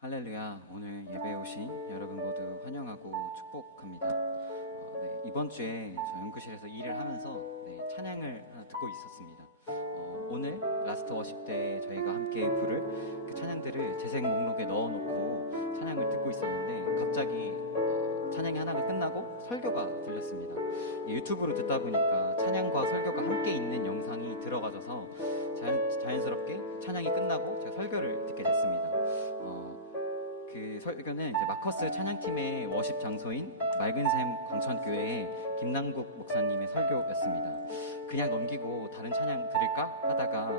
할렐루야. 오늘 예배에 오신 여러분 모두 환영하고 축복합니다. 이번 주에 저 연구실에서 일을 하면서 찬양을 하나 듣고 있었습니다. 오늘 라스트 워십 때 저희가 함께 부를 그 찬양들을 재생 목록에 넣어놓고 찬양을 듣고 있었는데 갑자기 찬양이 하나가 끝나고 설교가 들렸습니다. 유튜브로 듣다 보니까 찬양과 설교가 함께 있는 영상이 들어가져서 자연스럽게 찬양이 끝나고 제가 설교를 듣게 됐습니다. 그 설교는 이제 마커스 찬양팀의 워십 장소인 맑은샘 광천교회의 김남국 목사님의 설교였습니다. 그냥 넘기고 다른 찬양 들을까 하다가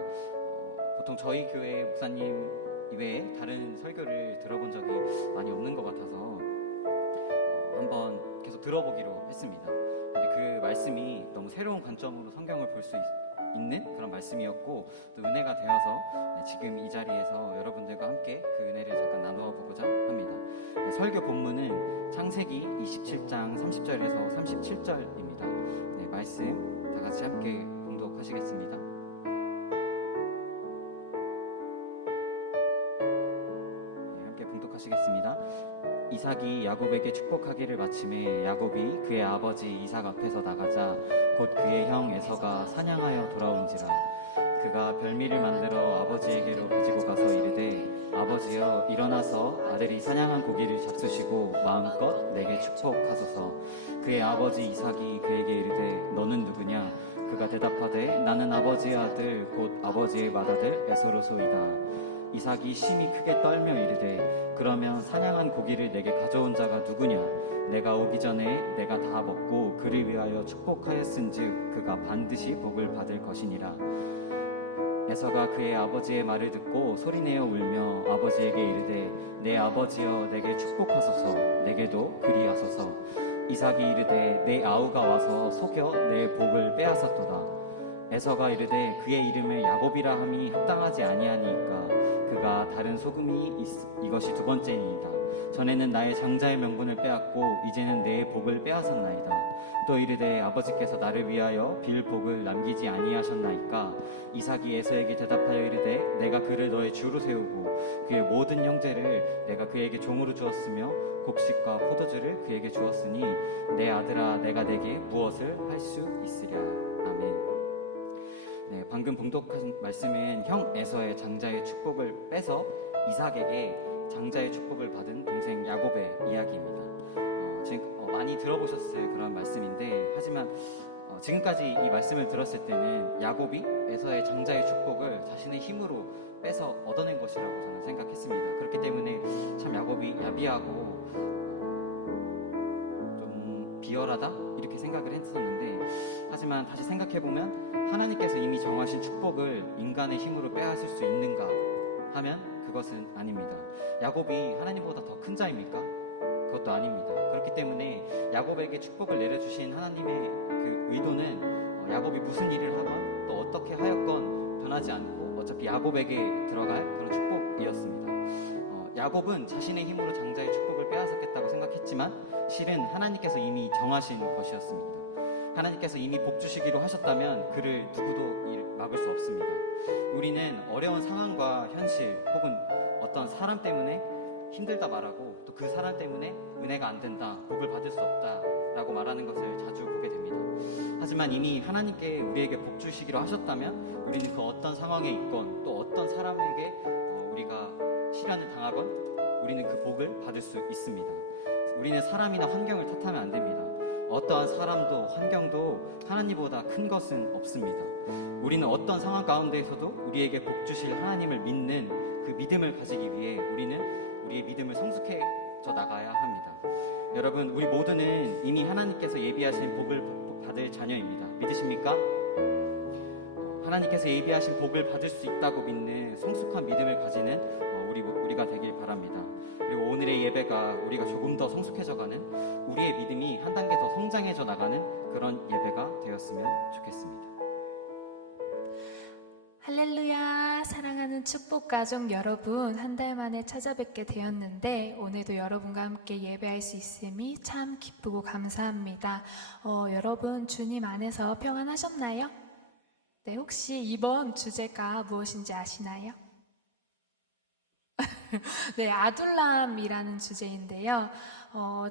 보통 저희 교회 목사님 이외에 다른 설교를 들어본 적이 많이 없는 것 같아서 한번 계속 들어보기로 했습니다. 근데 그 말씀이 너무 새로운 관점으로 성경을 볼 수 있는 그런 말씀이었고 또 은혜가 되어서 지금 이 자리에서 여러분들과 함께 그 은혜를 잠깐 나누어 보고자 합니다. 설교 본문은 창세기 27장 30절에서 37절입니다. 말씀 다 같이 함께 봉독하시겠습니다. 함께 봉독하시겠습니다. 이삭이 야곱에게 축복하기를 마침에 야곱이 그의 아버지 이삭 앞에서 나가자 곧 그의 형 에서가 사냥하여 돌아온지라. 그가 별미를 만들어 아버지에게로 가지고 가서 이르되 아버지여 일어나서 아들이 사냥한 고기를 잡수시고 마음껏 내게 축복하소서. 그의 아버지 이삭이 그에게 이르되 너는 누구냐? 그가 대답하되 나는 아버지의 아들 곧 아버지의 맏아들 에서로소이다. 이삭이 심히 크게 떨며 이르되 그러면 사냥한 고기를 내게 가져온 자가 누구냐? 내가 오기 전에 내가 다 먹고 그를 위하여 축복하였은즉 그가 반드시 복을 받을 것이니라. 에서가 그의 아버지의 말을 듣고 소리내어 울며 아버지에게 이르되 내 아버지여 내게 축복하소서. 내게도 그리하소서. 이삭이 이르되 내 아우가 와서 속여 내 복을 빼앗았도다. 에서가 이르되 그의 이름을 야곱이라 함이 합당하지 아니하니까 그가 다른 소금이 이것이 두 번째니이다. 전에는 나의 장자의 명분을 빼앗고 이제는 내 복을 빼앗았나이다. 또 이르되 아버지께서 나를 위하여 빌 복을 남기지 아니하셨나이까. 이삭이 에서에게 대답하여 이르되 내가 그를 너의 주로 세우고 그의 모든 형제를 내가 그에게 종으로 주었으며 곡식과 포도주를 그에게 주었으니 내 아들아 내가 내게 무엇을 할 수 있으랴. 아멘. 방금 봉독한 말씀은 형 에서의 장자의 축복을 빼서 이삭에게 장자의 축복을 받은 동생 야곱의 이야기입니다. 많이 들어보셨을 그런 말씀인데 하지만 지금까지 이 말씀을 들었을 때는 야곱이 에서의 장자의 축복을 자신의 힘으로 빼서 얻어낸 것이라고 저는 생각했습니다. 그렇기 때문에 참 야곱이 야비하고 좀 비열하다 이렇게 생각을 했었는데 하지만 다시 생각해보면 하나님께서 이미 정하신 축복을 인간의 힘으로 빼앗을 수 있는가 하면 그것은 아닙니다. 야곱이 하나님보다 더 큰 자입니까? 그것도 아닙니다. 그렇기 때문에 야곱에게 축복을 내려주신 하나님의 그 의도는 야곱이 무슨 일을 하건 또 어떻게 하였건 변하지 않고 어차피 야곱에게 들어갈 그런 축복이었습니다. 야곱은 자신의 힘으로 장자의 축복을 빼앗았겠다고 생각했지만 실은 하나님께서 이미 정하신 것이었습니다. 하나님께서 이미 복 주시기로 하셨다면 그를 누구도 막을 수 없습니다. 우리는 어려운 상황과 현실 혹은 어떤 사람 때문에 힘들다 말하고 또 그 사람 때문에 은혜가 안 된다, 복을 받을 수 없다 라고 말하는 것을 자주 보게 됩니다. 하지만 이미 하나님께 우리에게 복 주시기로 하셨다면 우리는 그 어떤 상황에 있건 또 어떤 사람에게 우리가 시련을 당하건 우리는 그 복을 받을 수 있습니다. 우리는 사람이나 환경을 탓하면 안 됩니다. 어떠한 사람도 환경도 하나님보다 큰 것은 없습니다. 우리는 어떤 상황 가운데에서도 우리에게 복 주실 하나님을 믿는 그 믿음을 가지기 위해 우리는 우리의 믿음을 성숙해져 나가야 합니다. 여러분, 우리 모두는 이미 하나님께서 예비하신 복을 받을 자녀입니다. 믿으십니까? 하나님께서 예비하신 복을 받을 수 있다고 믿는 성숙한 믿음을 가지는 우리가 되길 바랍니다. 그리고 오늘의 예배가 우리가 조금 더 성숙해져가는 우리의 믿음이 한 단계 더 성장해져 나가는 그런 예배가 되었으면 좋겠습니다. 할렐루야. 사랑하는 축복가족 여러분, 한 달 만에 찾아뵙게 되었는데 오늘도 여러분과 함께 예배할 수 있음이 참 기쁘고 감사합니다. 여러분 주님 안에서 평안하셨나요? 네, 혹시 이번 주제가 무엇인지 아시나요? 네, 아둘람이라는 주제인데요.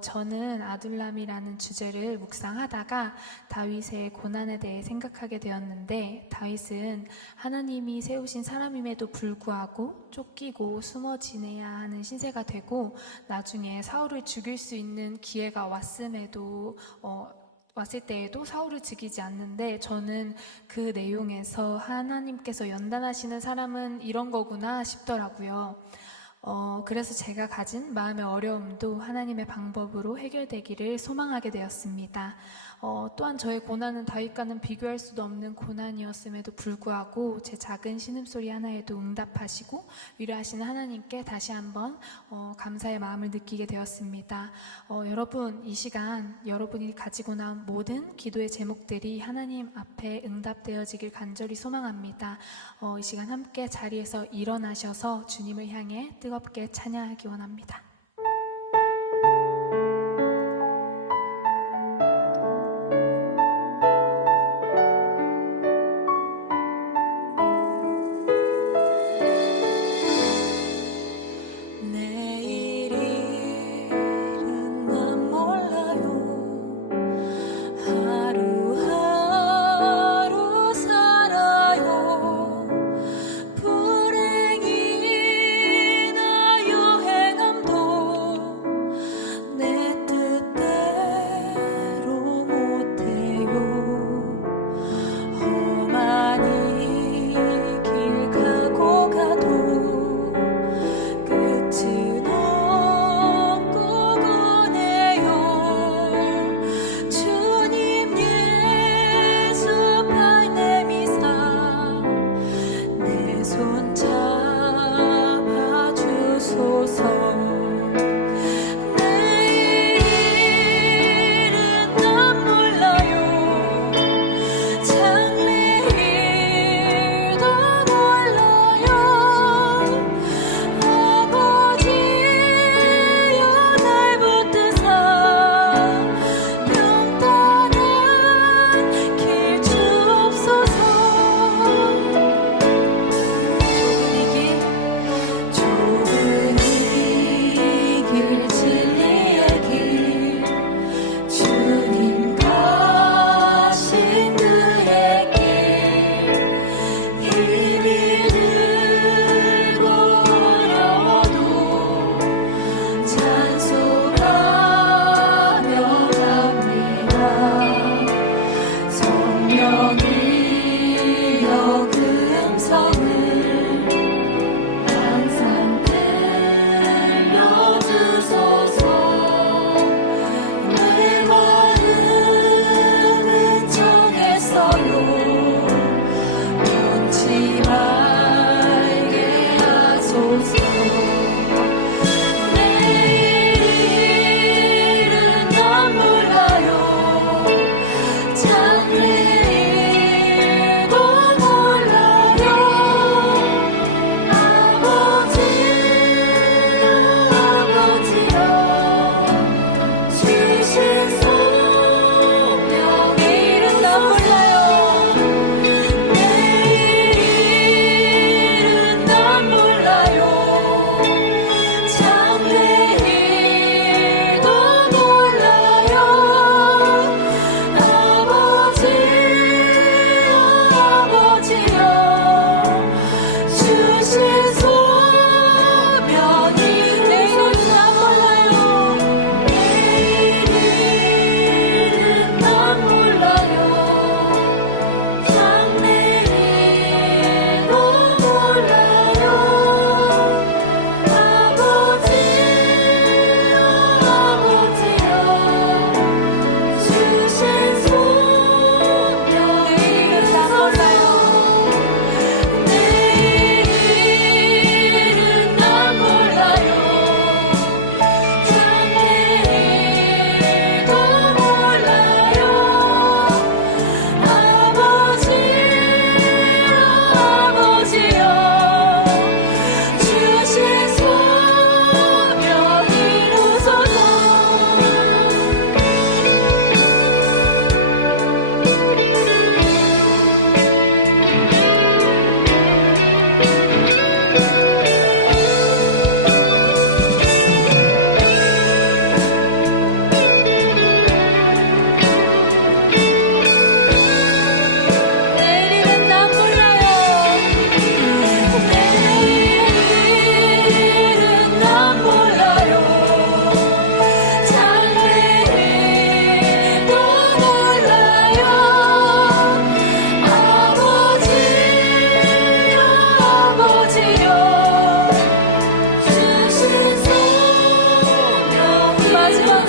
저는 아둘람이라는 주제를 묵상하다가 다윗의 고난에 대해 생각하게 되었는데, 다윗은 하나님이 세우신 사람임에도 불구하고 쫓기고 숨어 지내야 하는 신세가 되고, 나중에 사울을 죽일 수 있는 기회가 왔을 때에도 사울을 죽이지 않는데, 저는 그 내용에서 하나님께서 연단하시는 사람은 이런 거구나 싶더라고요. 그래서 제가 가진 마음의 어려움도 하나님의 방법으로 해결되기를 소망하게 되었습니다. 또한 저의 고난은 다윗과는 비교할 수도 없는 고난이었음에도 불구하고 제 작은 신음소리 하나에도 응답하시고 위로하시는 하나님께 다시 한번 감사의 마음을 느끼게 되었습니다. 여러분, 이 시간 여러분이 가지고 나온 모든 기도의 제목들이 하나님 앞에 응답되어지길 간절히 소망합니다. 이 시간 함께 자리에서 일어나셔서 주님을 향해 뜨겁게 찬양하기 원합니다. 내일은 난 몰라요. 하루하루 살아요. 불행이나 여행함도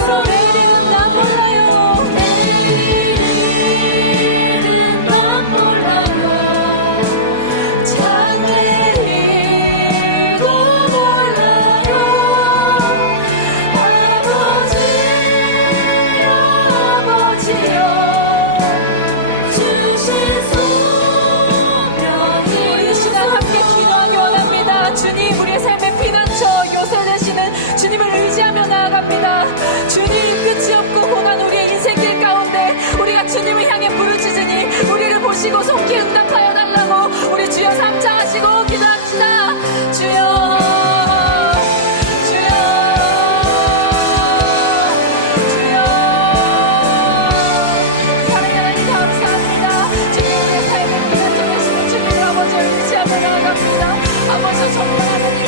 앞으로 내일은 난 몰라요. 내일은 난 몰라요. 장래일도 몰라요. 아버지여 주신 소명이 우리 이 시간 함께 기도하기 원합니다. 주님, 우리의 삶의 피난처, 요새 되시는 주님을 의지하며 나아갑니다. 주님, 끝이 없고 고난 우리의 인생길 가운데 우리가 주님을 향해 부르짖으니 우리를 보시고 속히 응답하여 달라고 우리 주여 삼창하시고 기도합시다. 주여, 주여, 주여. 사랑의 하나님 감사합니다. 주님, 우리의 삶의 피난처 되시는 주님 아버지를 의지하며 나아갑니다. 아버지 정말 하나님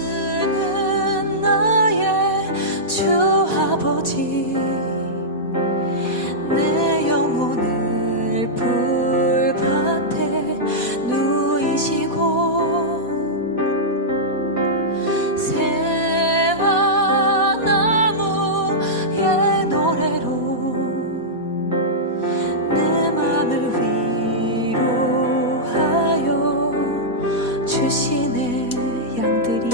그는 나의 주 아버지 내 영혼을 불밭에 누이시고 새와 나무의 노래로 내 맘을 위로하여 주시네. 양들이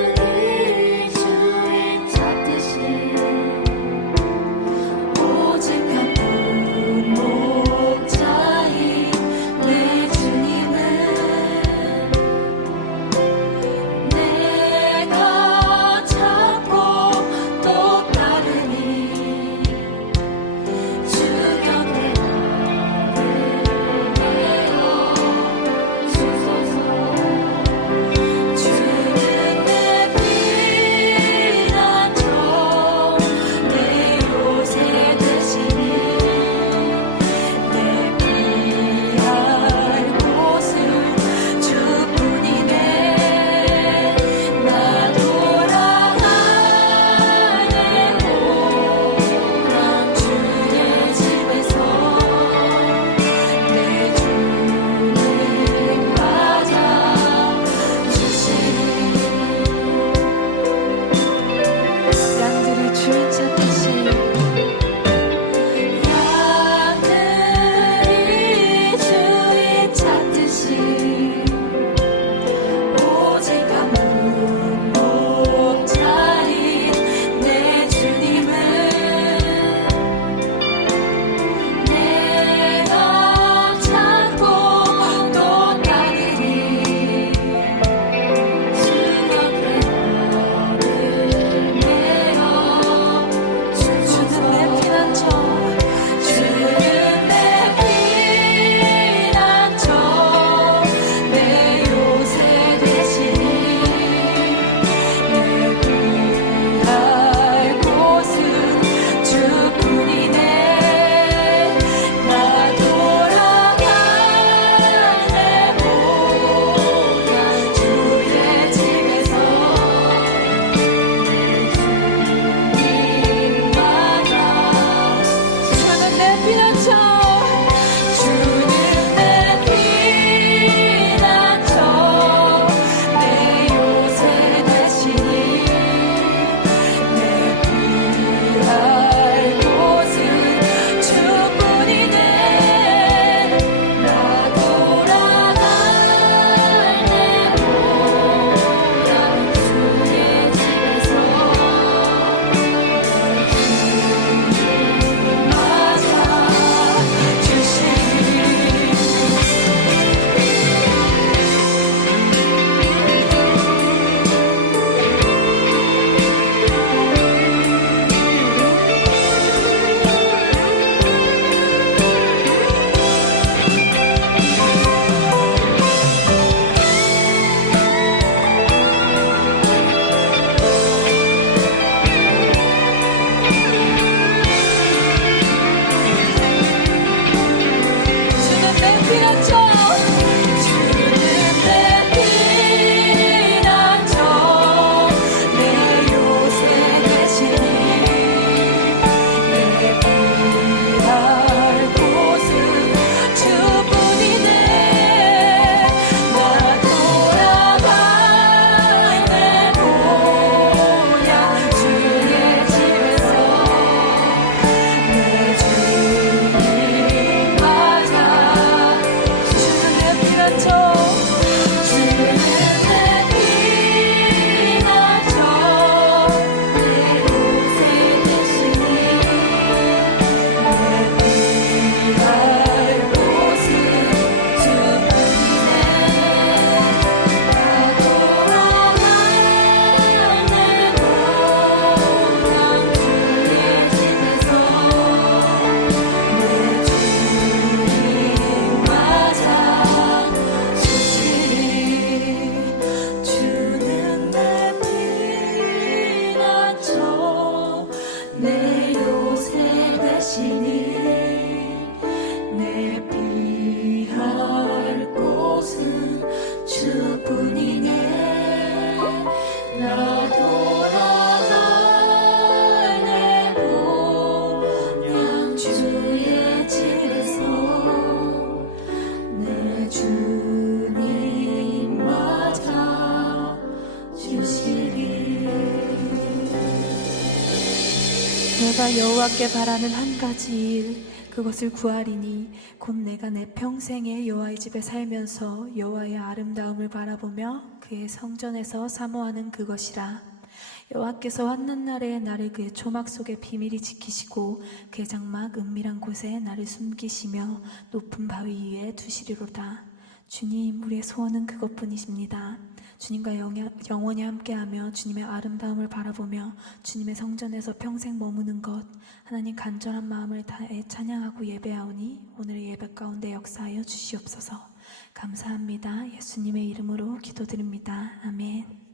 하늘이 주인 찾듯이 오직 큰 목자인 내 주님은 내가 찾고 또 따르니 주 곁에 나를 주님 맞아 주시리. 내가 여호와께 바라는 한 가지 일, 그것을 구하리니 곧 내가 내 평생에 여호와의 집에 살면서 여호와의 아름다움을 바라보며 그의 성전에서 사모하는 그것이라. 여호와께서 환난 날에 나를 그의 초막 속에 비밀히 지키시고 그의 장막 은밀한 곳에 나를 숨기시며 높은 바위 위에 두시리로다. 주님, 우리의 소원은 그것뿐이십니다. 주님과 영원히 함께하며 주님의 아름다움을 바라보며 주님의 성전에서 평생 머무는 것, 하나님 간절한 마음을 다해 찬양하고 예배하오니 오늘의 예배 가운데 역사하여 주시옵소서. 감사합니다. 예수님의 이름으로 기도드립니다. 아멘.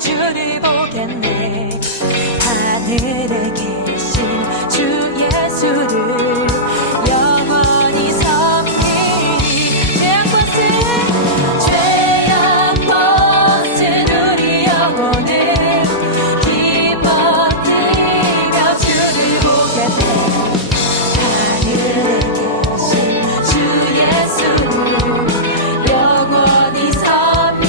주를 보겠네. 하늘에 계신 주 예수를 영원히 섬기리. 죄악 벗은 우리 영혼은 기뻐 뛰며 주를 보겠네. 하늘에 계신 주 예수를 영원히 섬기리.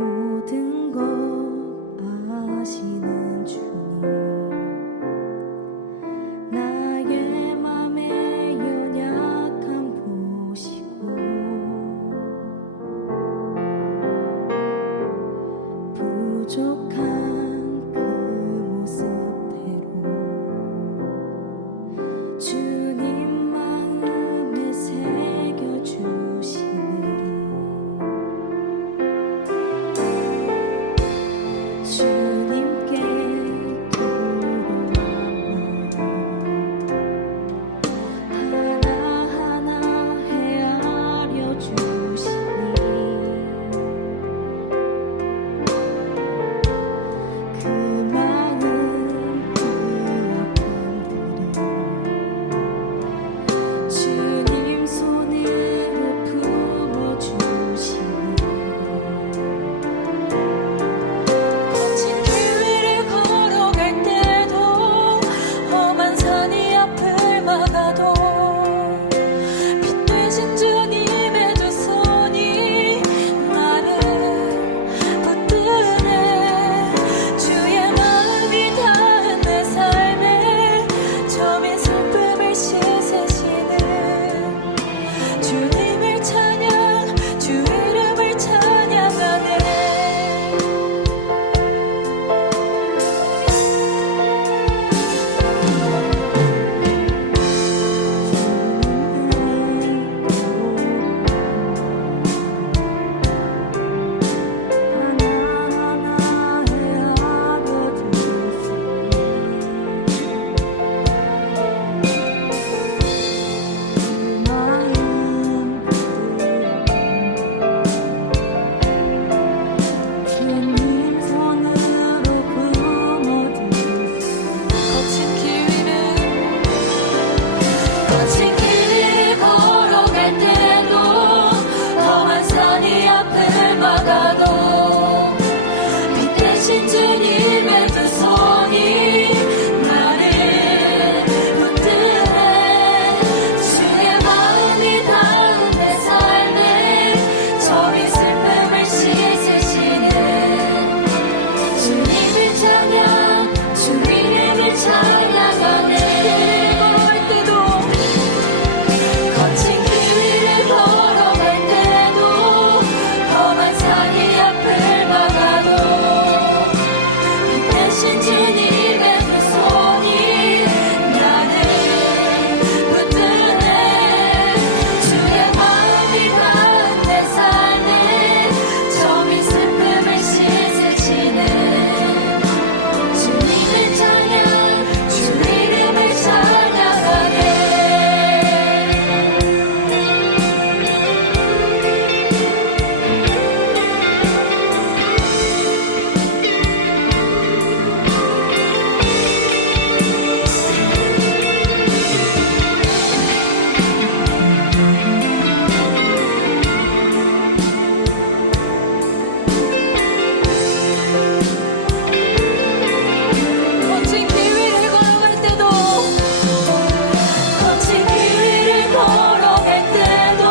모든 것 아시는 주님, 나의 맘의 연약함 보시고 부족한 그 모습대로 주님 마음에 새겨주시네. 주님께 돌아와 하나하나 헤아려 주시니 그 마음 그 아픔들을 주님 손으로 품어주시니 거친 길 위를 걸어갈 때도 험한 산이 앞을 막아도 빛 되신 주님의 두 손이 나를 붙드네. 주의 마음이 닿은 내 삶에 점인 슬픔을 씻으시는 주님을 찬양, 주 이름을 찬양하네. 하나하나 헤아려 주시니 그 마음 주님 손으로 품어주시니 거친 길 위를 걸어갈 때도 험한 산이 앞을 막아도 빛 되신 주님의 두 손이 나를 붙드네. 주의 마음이 닿은 내 삶에 점이 슬픔을 씻으시는 주님을 찬양, 주 이름을 찬양하네. 거친 길 위를 걸어갈 때도 험한 산이 앞을 막아도 빛 되신 주님의 두 손이 나를 붙드네. 주의 마음이 닿은 내 삶에 점이 슬픔을 씻으시는 주님을 찬양, 주 이름을 찬양하네. 거친 길 위를 걸어갈 때도 거친 길 위를 걸어갈 때도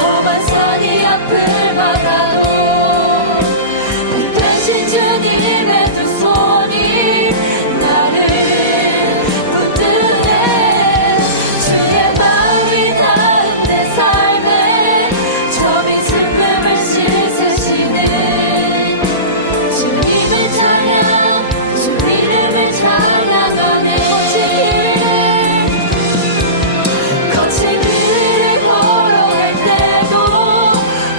험한 산이 앞을 막아도 빛 되신 주님의 두 손이 나를 붙드네. 주의 마음이 닿은 내 삶에 점인 슬픔을 씻으시는 주님을 찬양, 주 이름을 찬양하네. 거친 길을 걸어갈 때도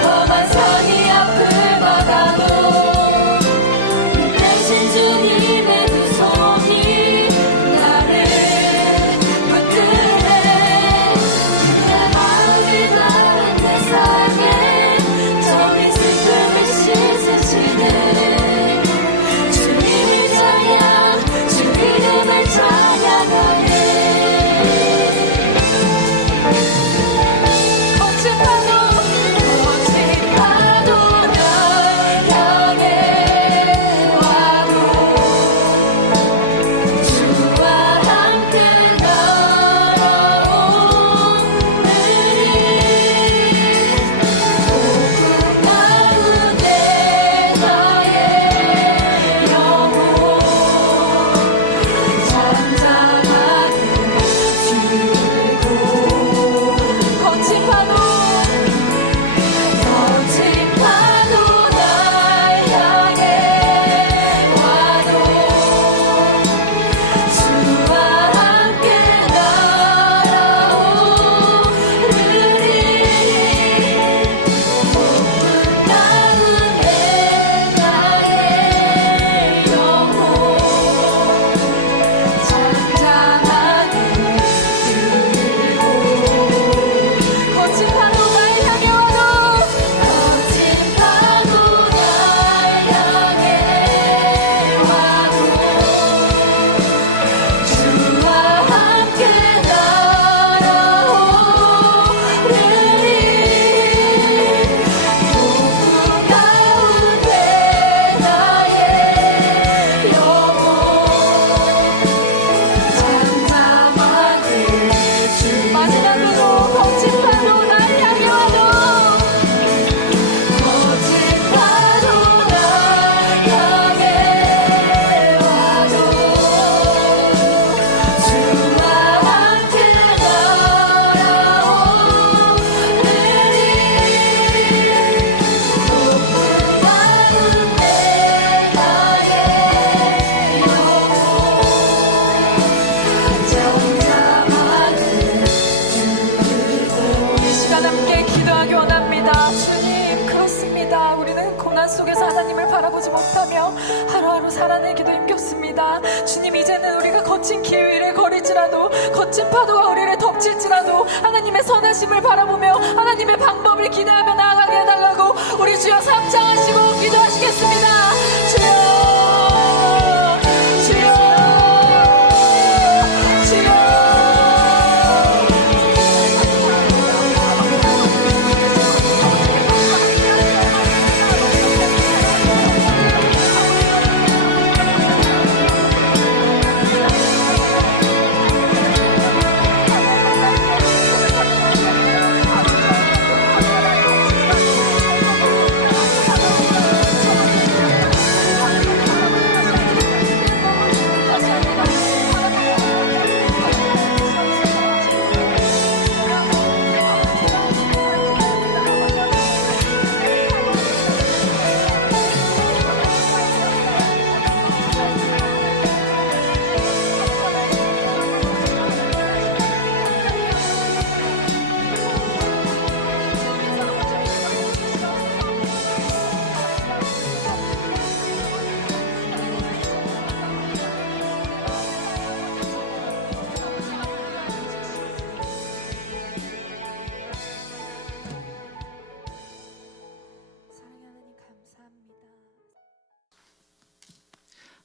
험한 산이 앞을 막아도 빛 되신 주님의 두 손이 나를 붙드네. 내 마음이 닿은 내 삶에 점인 슬픔을 씻으시는 주님을 찬양, 주 이름을 찬양하네. 거친 파도 날 향해 와도 주와 함께 날아오느니 우리가 함께 기도하기 원합니다. 주님, 그렇습니다. 우리는 고난 속에서 하나님을 바라보지 못하며 하루하루 살아내기도 힘겹습니다. 주님, 이제는 우리가 거친 길 위를 걸을지라도, 거친 파도가 우리를 덮칠지라도 하나님의 선하심을 바라보며 하나님의 방법을 기대하며 나아가게 해달라고 우리 주여 삼창하시고 기도하시겠습니다. 주여, 주여, 주여.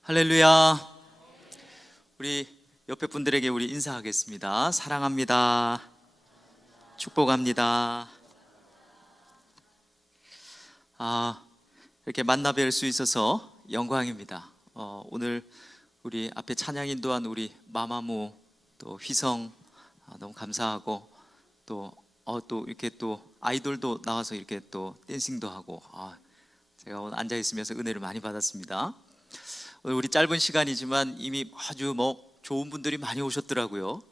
할렐루야. 우리 옆에 분들에게 우리 인사하겠습니다. 사랑합니다. 축복합니다. 이렇게 만나 뵐 수 있어서 영광입니다. 오늘 우리 앞에 찬양 인도한 우리 마마무 또 휘성 너무 감사하고 또 이렇게 또 아이돌도 나와서 이렇게 또 댄싱도 하고 제가 오늘 앉아 있으면서 은혜를 많이 받았습니다. 오늘 우리 짧은 시간이지만 이미 아주 좋은 분들이 많이 오셨더라고요.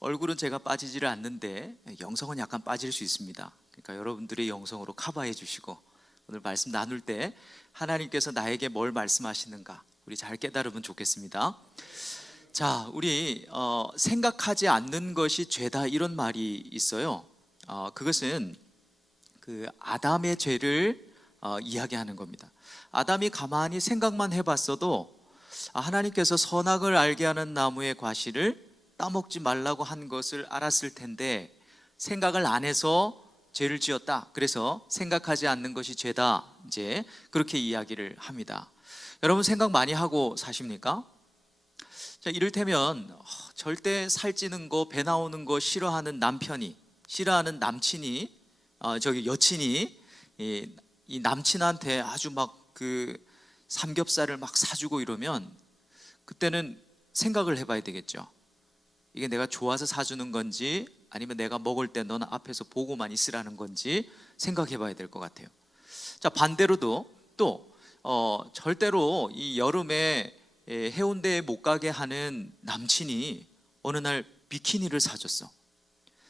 얼굴은 제가 빠지지를 않는데 영성은 약간 빠질 수 있습니다. 그러니까 여러분들의 영성으로 커버해 주시고 오늘 말씀 나눌 때 하나님께서 나에게 뭘 말씀하시는가 우리 잘 깨달으면 좋겠습니다. 자, 우리 생각하지 않는 것이 죄다 이런 말이 있어요. 그것은 그 아담의 죄를 이야기하는 겁니다. 아담이 가만히 생각만 해봤어도 하나님께서 선악을 알게 하는 나무의 과실을 따먹지 말라고 한 것을 알았을 텐데 생각을 안 해서 죄를 지었다. 그래서 생각하지 않는 것이 죄다. 이제 그렇게 이야기를 합니다. 여러분 생각 많이 하고 사십니까? 자, 이를테면 절대 살찌는 거, 배 나오는 거 싫어하는 남편이, 싫어하는 남친이, 여친이 이 남친한테 아주 막 그 삼겹살을 막 사주고 이러면 그때는 생각을 해봐야 되겠죠. 이게 내가 좋아서 사주는 건지 아니면 내가 먹을 때 너는 앞에서 보고만 있으라는 건지 생각해봐야 될 것 같아요. 자, 반대로도 또 절대로 이 여름에 해운대에 못 가게 하는 남친이 어느 날 비키니를 사줬어.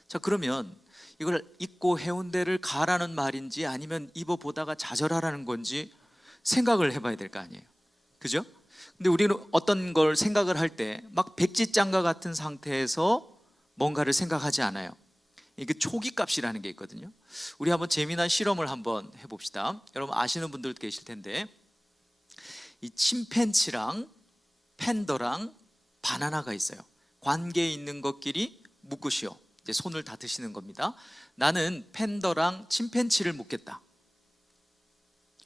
자, 그러면 이걸 입고 해운대를 가라는 말인지 아니면 입어보다가 좌절하라는 건지 생각을 해봐야 될 거 아니에요. 그죠? 근데 우리는 어떤 걸 생각을 할 때 막 백지장과 같은 상태에서 뭔가를 생각하지 않아요. 이게 초기값이라는 게 있거든요. 우리 한번 재미난 실험을 한번 해봅시다. 여러분 아시는 분들 계실 텐데 이 침팬치랑 팬더랑 바나나가 있어요. 관계에 있는 것끼리 묶으시오. 이제 손을 다 드시는 겁니다. 나는 팬더랑 침팬치를 묶겠다.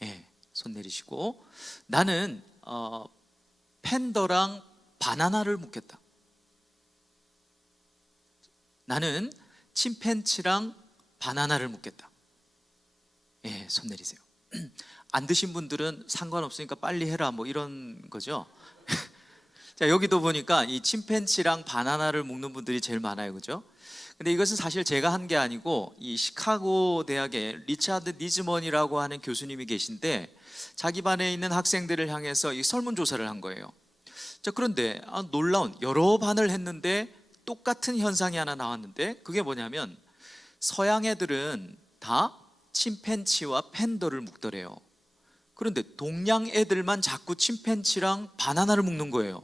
예, 손 내리시고 나는 팬더랑 바나나를 묶겠다. 나는 침팬치랑 바나나를 묶겠다. 예, 손 내리세요. 안 드신 분들은 상관없으니까 빨리 해라 뭐 이런 거죠. 자, 여기도 보니까 이 침팬치랑 바나나를 묶는 분들이 제일 많아요. 그죠? 근데 이것은 사실 제가 한 게 아니고 이 시카고 대학에 리차드 니즈먼이라고 하는 교수님이 계신데 자기 반에 있는 학생들을 향해서 이 설문조사를 한 거예요. 자, 그런데 놀라운 여러 반을 했는데 똑같은 현상이 하나 나왔는데 그게 뭐냐면 서양 애들은 다 침팬치와 팬더를 묶더래요. 그런데 동양 애들만 자꾸 침팬치랑 바나나를 묶는 거예요.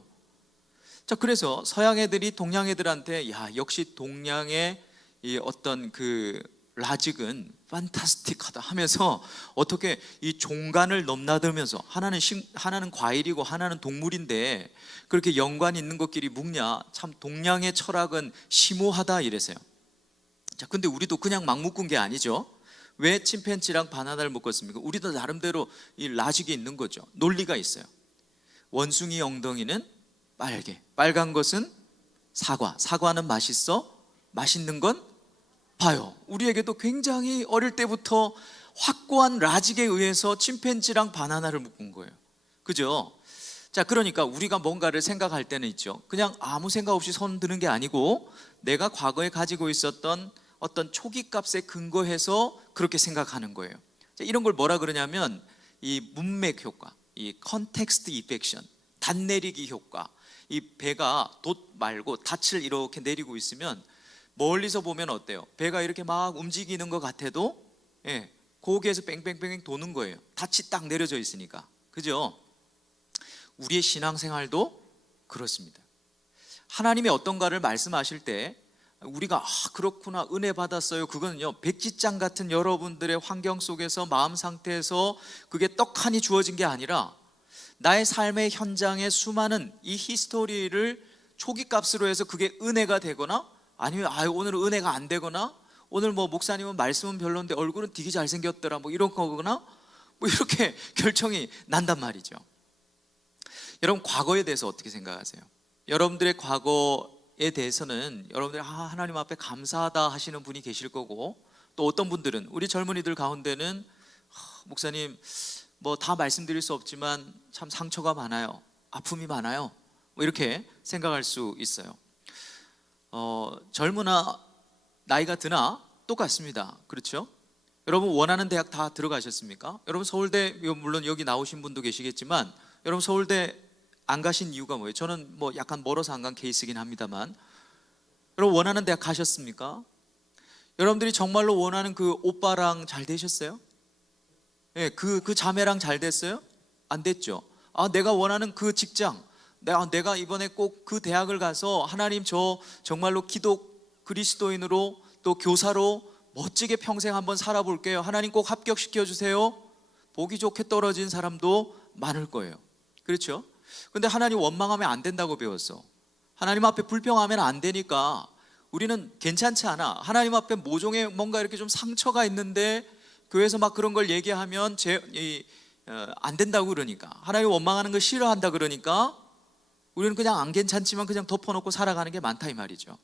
자, 그래서 서양 애들이 동양 애들한테 야, 역시 동양의 이 어떤 그 라직은 판타스틱하다 하면서 어떻게 이 종간을 넘나들면서 하나는 과일이고 하나는 동물인데 그렇게 연관이 있는 것끼리 묵냐, 참 동양의 철학은 심오하다 이래서요. 자, 근데 우리도 그냥 막 묶은 게 아니죠. 왜 침팬지랑 바나나를 묶었습니까? 우리도 나름대로 이 라직이 있는 거죠. 논리가 있어요. 원숭이 엉덩이는 빨개, 빨간 것은 사과, 사과는 맛있어, 맛있는 건 봐요. 우리에게도 굉장히 어릴 때부터 확고한 라직에 의해서 침팬지랑 바나나를 묶은 거예요. 그죠? 자, 그러니까 우리가 뭔가를 생각할 때는 있죠. 그냥 아무 생각 없이 손 드는 게 아니고 내가 과거에 가지고 있었던 어떤 초기값에 근거해서 그렇게 생각하는 거예요. 자, 이런 걸 뭐라 그러냐면 이 문맥 효과, 이 컨텍스트 이펙션, 단내리기 효과. 이 배가 돛 말고 닻을 이렇게 내리고 있으면 멀리서 보면 어때요? 배가 이렇게 막 움직이는 것 같아도 거기에서 뺑뺑뺑 도는 거예요. 닻이 딱 내려져 있으니까. 그죠? 우리의 신앙생활도 그렇습니다. 하나님이 어떤가를 말씀하실 때 우리가 그렇구나, 은혜 받았어요. 그거는요, 백지장 같은 여러분들의 환경 속에서 마음 상태에서 그게 떡하니 주어진 게 아니라 나의 삶의 현장에 수많은 이 히스토리를 초기값으로 해서 그게 은혜가 되거나 아니면 오늘은 은혜가 안 되거나 오늘 뭐 목사님은 말씀은 별론데 얼굴은 되게 잘생겼더라 뭐 이런 거거나 뭐 이렇게 결정이 난단 말이죠. 여러분, 과거에 대해서 어떻게 생각하세요? 여러분들의 과거에 대해서는 여러분들이 하나님 앞에 감사하다 하시는 분이 계실 거고, 또 어떤 분들은 우리 젊은이들 가운데는 목사님 뭐 다 말씀드릴 수 없지만 참 상처가 많아요, 아픔이 많아요, 뭐 이렇게 생각할 수 있어요. 젊으나 나이가 드나 똑같습니다. 그렇죠? 여러분 원하는 대학 다 들어가셨습니까? 여러분 서울대, 물론 여기 나오신 분도 계시겠지만 여러분 서울대 안 가신 이유가 뭐예요? 저는 뭐 약간 멀어서 안 간 케이스긴 합니다만, 여러분 원하는 대학 가셨습니까? 여러분들이 정말로 원하는 그 오빠랑 잘 되셨어요? 그 자매랑 잘 됐어요? 안 됐죠. 내가 원하는 그 직장, 내가 이번에 꼭 그 대학을 가서 하나님 저 정말로 그리스도인으로 또 교사로 멋지게 평생 한번 살아볼게요, 하나님 꼭 합격시켜 주세요. 보기 좋게 떨어진 사람도 많을 거예요. 그렇죠? 근데 하나님 원망하면 안 된다고 배웠어. 하나님 앞에 불평하면 안 되니까 우리는 괜찮지 않아. 하나님 앞에 모종의 뭔가 이렇게 좀 상처가 있는데 교회에서 막 그런 걸 얘기하면 안 된다고 그러니까, 하나님 원망하는 걸 싫어한다 그러니까 우리는 그냥 안 괜찮지만 그냥 덮어놓고 살아가는 게 많다 이 말이죠.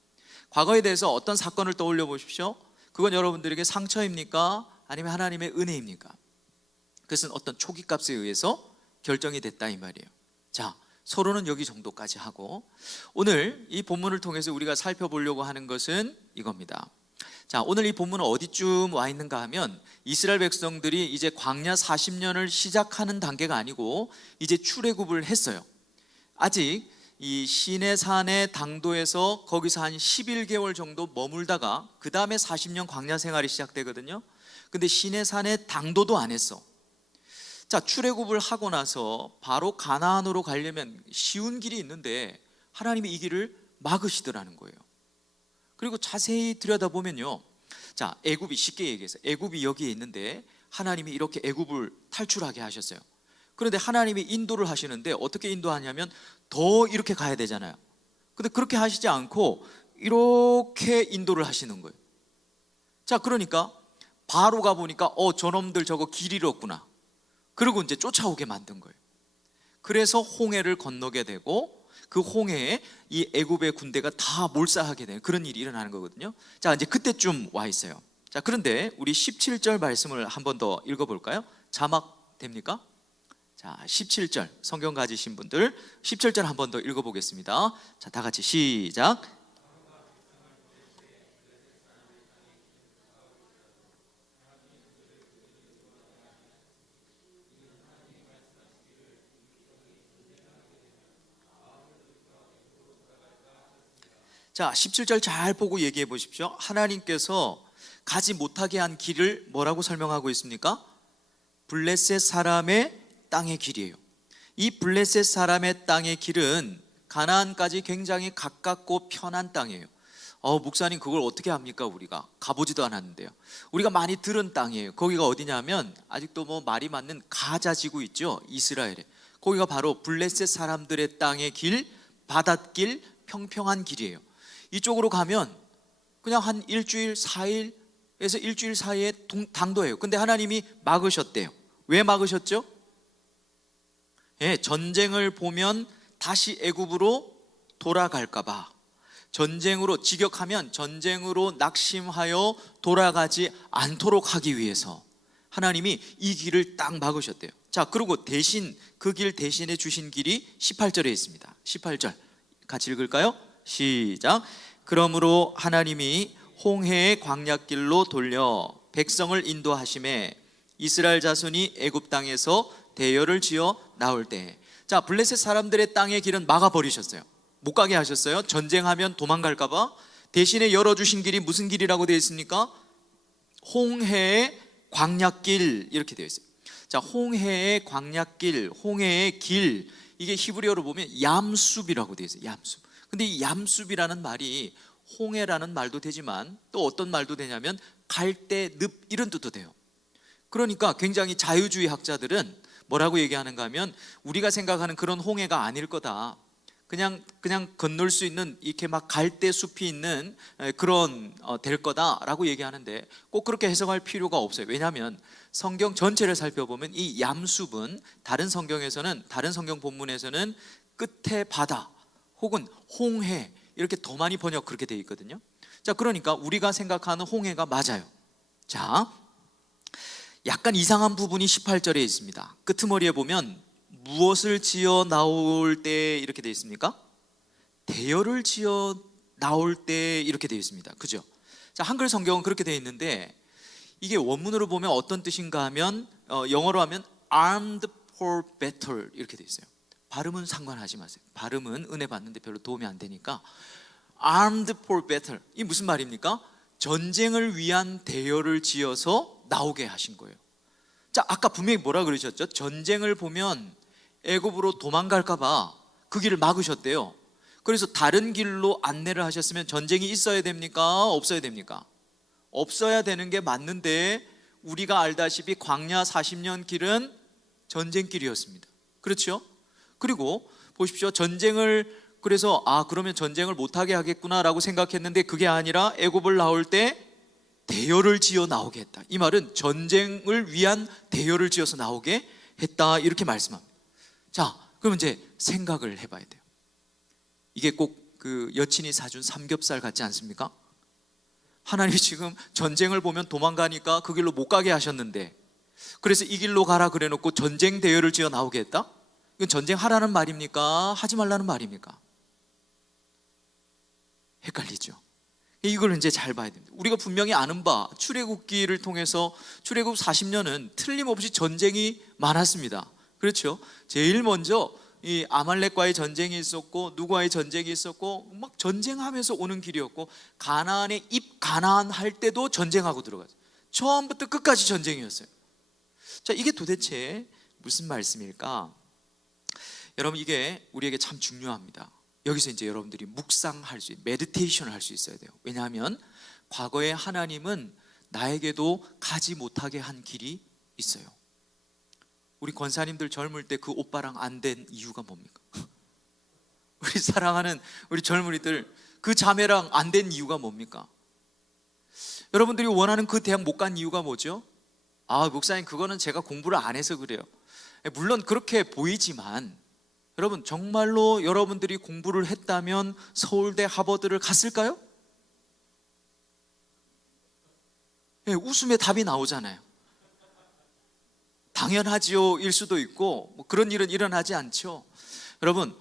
과거에 대해서 어떤 사건을 떠올려 보십시오. 그건 여러분들에게 상처입니까? 아니면 하나님의 은혜입니까? 그것은 어떤 초기값에 의해서 결정이 됐다 이 말이에요. 자, 서로는 여기 정도까지 하고, 오늘 이 본문을 통해서 우리가 살펴보려고 하는 것은 이겁니다. 자, 오늘 이 본문은 어디쯤 와 있는가 하면 이스라엘 백성들이 이제 광야 40년을 시작하는 단계가 아니고 이제 출애굽을 했어요. 아직 이 시내산의 당도에서 거기서 한 11개월 정도 머물다가 그 다음에 40년 광야 생활이 시작되거든요. 근데 시내산의 당도도 안 했어. 자, 출애굽을 하고 나서 바로 가나안으로 가려면 쉬운 길이 있는데 하나님이 이 길을 막으시더라는 거예요. 그리고 자세히 들여다보면요, 자, 애굽이, 쉽게 얘기해서 애굽이 여기에 있는데 하나님이 이렇게 애굽을 탈출하게 하셨어요. 그런데 하나님이 인도를 하시는데 어떻게 인도하냐면 더 이렇게 가야 되잖아요. 근데 그렇게 하시지 않고 이렇게 인도를 하시는 거예요. 자, 그러니까 바로 가보니까 저놈들 저거 길 잃었구나. 그리고 이제 쫓아오게 만든 거예요. 그래서 홍해를 건너게 되고 그 홍해에 이 애굽의 군대가 다 몰살하게 되는 그런 일이 일어나는 거거든요. 자, 이제 그때쯤 와 있어요. 자, 그런데 우리 17절 말씀을 한 번 더 읽어볼까요? 자막 됩니까? 자, 17절 성경 가지신 분들 17절 한 번 더 읽어보겠습니다. 자, 다 같이 시작. 자, 17절 잘 보고 얘기해 보십시오. 하나님께서 가지 못하게 한 길을 뭐라고 설명하고 있습니까? 블레셋 사람의 땅의 길이에요. 이 블레셋 사람의 땅의 길은 가나안까지 굉장히 가깝고 편한 땅이에요. 목사님 그걸 어떻게 합니까? 우리가 가보지도 않았는데요. 우리가 많이 들은 땅이에요. 거기가 어디냐면 아직도 뭐 말이 맞는 가자 지구 있죠, 이스라엘에. 거기가 바로 블레셋 사람들의 땅의 길, 바닷길, 평평한 길이에요. 이쪽으로 가면 그냥 한 일주일, 4일에서 일주일 사이에 당도해요. 근데 하나님이 막으셨대요. 왜 막으셨죠? 예, 전쟁을 보면 다시 애굽으로 돌아갈까 봐. 전쟁으로 직역하면 전쟁으로 낙심하여 돌아가지 않도록 하기 위해서 하나님이 이 길을 딱 막으셨대요. 자, 그리고 대신 그 길 대신에 주신 길이 18절에 있습니다. 18절 같이 읽을까요? 시작. 그러므로 하나님이 홍해의 광야길로 돌려 백성을 인도하심에 이스라엘 자손이 애굽 땅에서 대열을 지어 나올 때, 자, 블레셋 사람들의 땅의 길은 막아버리셨어요. 못 가게 하셨어요. 전쟁하면 도망갈까 봐. 대신에 열어주신 길이 무슨 길이라고 되어 있습니까? 홍해의 광야길, 이렇게 되어 있어요. 자, 홍해의 광야길, 홍해의 길, 이게 히브리어로 보면 얌숲이라고 되어 있어요. 얌숲. 근데 이 얌숲이라는 말이 홍해라는 말도 되지만 또 어떤 말도 되냐면 갈대, 늪, 이런 뜻도 돼요. 그러니까 굉장히 자유주의 학자들은 뭐라고 얘기하는가 하면 우리가 생각하는 그런 홍해가 아닐 거다. 그냥 건널 수 있는 이렇게 막 갈대 숲이 있는 그런 될 거다라고 얘기하는데 꼭 그렇게 해석할 필요가 없어요. 왜냐하면 성경 전체를 살펴보면 이 얌숲은 다른 성경에서는, 다른 성경 본문에서는 끝에 바다 혹은 홍해, 이렇게 더 많이 번역 그렇게 되어 있거든요. 자, 그러니까 우리가 생각하는 홍해가 맞아요. 자, 약간 이상한 부분이 18절에 있습니다. 끄트머리에 보면 무엇을 지어 나올 때 이렇게 되어 있습니까? 대열을 지어 나올 때 이렇게 되어 있습니다. 그죠? 자, 한글 성경은 그렇게 되어 있는데 이게 원문으로 보면 어떤 뜻인가 하면 영어로 하면 armed for battle 이렇게 되어 있어요. 발음은 상관하지 마세요. 발음은 은혜 받는데 별로 도움이 안 되니까 armed for battle, 이 무슨 말입니까? 전쟁을 위한 대열을 지어서 나오게 하신 거예요. 자, 아까 분명히 뭐라 그러셨죠? 전쟁을 보면 애굽으로 도망갈까 봐 그 길을 막으셨대요. 그래서 다른 길로 안내를 하셨으면 전쟁이 있어야 됩니까? 없어야 됩니까? 없어야 되는 게 맞는데 우리가 알다시피 광야 40년 길은 전쟁길이었습니다. 그렇죠? 그리고 보십시오. 전쟁을, 그래서 그러면 전쟁을 못하게 하겠구나라고 생각했는데 그게 아니라 애굽을 나올 때 대열을 지어 나오게 했다. 이 말은 전쟁을 위한 대열을 지어서 나오게 했다, 이렇게 말씀합니다. 자, 그럼 이제 생각을 해봐야 돼요. 이게 꼭 그 여친이 사준 삼겹살 같지 않습니까? 하나님이 지금 전쟁을 보면 도망가니까 그 길로 못 가게 하셨는데 그래서 이 길로 가라 그래 놓고 전쟁 대열을 지어 나오게 했다? 이건 전쟁하라는 말입니까? 하지 말라는 말입니까? 헷갈리죠. 이걸 이제 잘 봐야 됩니다. 우리가 분명히 아는 바 출애굽기를 통해서 출애굽 40년은 틀림없이 전쟁이 많았습니다. 그렇죠? 제일 먼저 이 아말렉과의 전쟁이 있었고 누구와의 전쟁이 있었고 막 전쟁하면서 오는 길이었고 가나안에 가나안 할 때도 전쟁하고 들어갔어요. 처음부터 끝까지 전쟁이었어요. 자, 이게 도대체 무슨 말씀일까? 여러분, 이게 우리에게 참 중요합니다. 여기서 이제 여러분들이 묵상할 수, 메디테이션을 할 수 있어야 돼요. 왜냐하면 과거에 하나님은 나에게도 가지 못하게 한 길이 있어요. 우리 권사님들 젊을 때 그 오빠랑 안 된 이유가 뭡니까? 우리 사랑하는 우리 젊은이들 그 자매랑 안 된 이유가 뭡니까? 여러분들이 원하는 그 대학 못 간 이유가 뭐죠? 목사님 그거는 제가 공부를 안 해서 그래요. 물론 그렇게 보이지만 여러분, 정말로 여러분들이 공부를 했다면 서울대, 하버드를 갔을까요? 네, 웃음의 답이 나오잖아요. 당연하지요 일 수도 있고 뭐 그런 일은 일어나지 않죠. 여러분,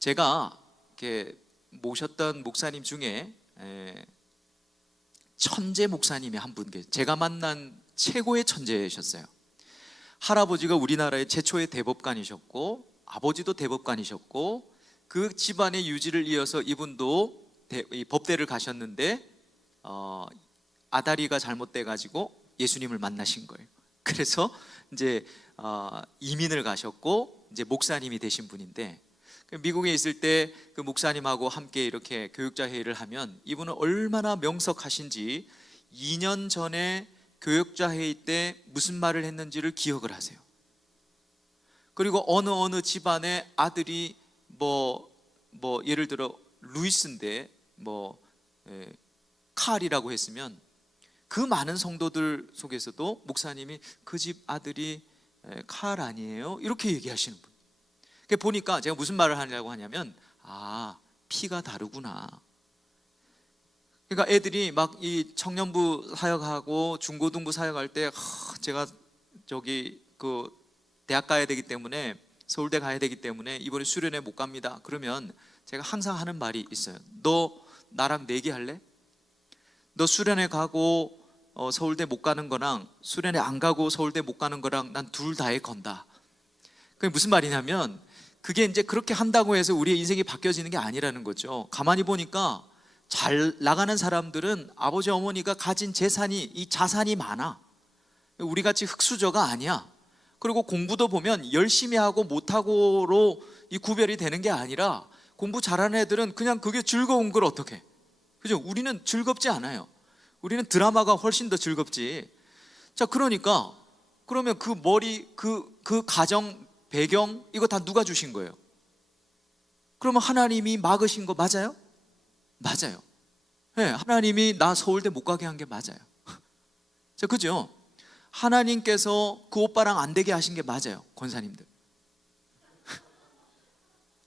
제가 이렇게 모셨던 목사님 중에 천재 목사님이 한 분 계세요. 제가 만난 최고의 천재셨어요. 할아버지가 우리나라의 최초의 대법관이셨고 아버지도 대법관이셨고 그 집안의 유지를 이어서 이분도 법대를 가셨는데 아다리가 잘못돼 가지고 예수님을 만나신 거예요. 그래서 이제 이민을 가셨고 이제 목사님이 되신 분인데, 미국에 있을 때 그 목사님하고 함께 이렇게 교육자 회의를 하면 이분은 얼마나 명석하신지 2년 전에 교육자 회의 때 무슨 말을 했는지를 기억을 하세요. 그리고 어느 집안의 아들이 뭐 예를 들어 루이스인데 칼이라고 했으면 그 많은 성도들 속에서도 목사님이 그 집 아들이 칼 아니에요? 이렇게 얘기하시는 분. 보니까 제가 무슨 말을 하려고 하냐면 피가 다르구나. 그러니까 애들이 막 이 청년부 사역하고 중고등부 사역할 때 제가 저기 그 대학 가야 되기 때문에 서울대 가야 되기 때문에 이번에 수련회 못 갑니다. 그러면 제가 항상 하는 말이 있어요. 너 나랑 내기할래? 너 수련회 가고 서울대 못 가는 거랑 수련회 안 가고 서울대 못 가는 거랑 난 둘 다에 건다. 그게 무슨 말이냐면 그게 이제 그렇게 한다고 해서 우리의 인생이 바뀌어지는 게 아니라는 거죠. 가만히 보니까 잘 나가는 사람들은 아버지 어머니가 가진 재산이 이 자산이 많아. 우리 같이 흙수저가 아니야. 그리고 공부도 보면 열심히 하고 못하고로 이 구별이 되는 게 아니라 공부 잘하는 애들은 그냥 그게 즐거운 걸 어떡해. 그죠? 우리는 즐겁지 않아요. 우리는 드라마가 훨씬 더 즐겁지. 자, 그러니까 그러면 그 머리 그 가정 배경 이거 다 누가 주신 거예요? 그러면 하나님이 막으신 거 맞아요? 맞아요. 네, 하나님이 나 서울대 못 가게 한 게 맞아요. 자, 그죠? 하나님께서 그 오빠랑 안 되게 하신 게 맞아요, 권사님들.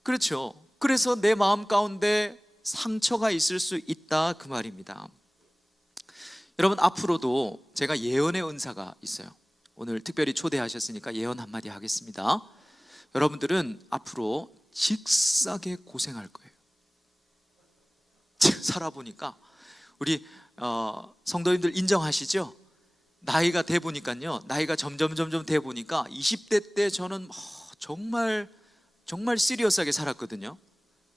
그렇죠. 그래서 내 마음 가운데 상처가 있을 수 있다, 그 말입니다. 여러분, 앞으로도 제가 예언의 은사가 있어요. 오늘 특별히 초대하셨으니까 예언 한마디 하겠습니다. 여러분들은 앞으로 직사게 고생할 거예요. 살아보니까 우리 성도님들 인정하시죠? 나이가 돼 보니까요, 나이가 점점 돼 보니까 20대 때 저는 정말 시리어스하게 살았거든요.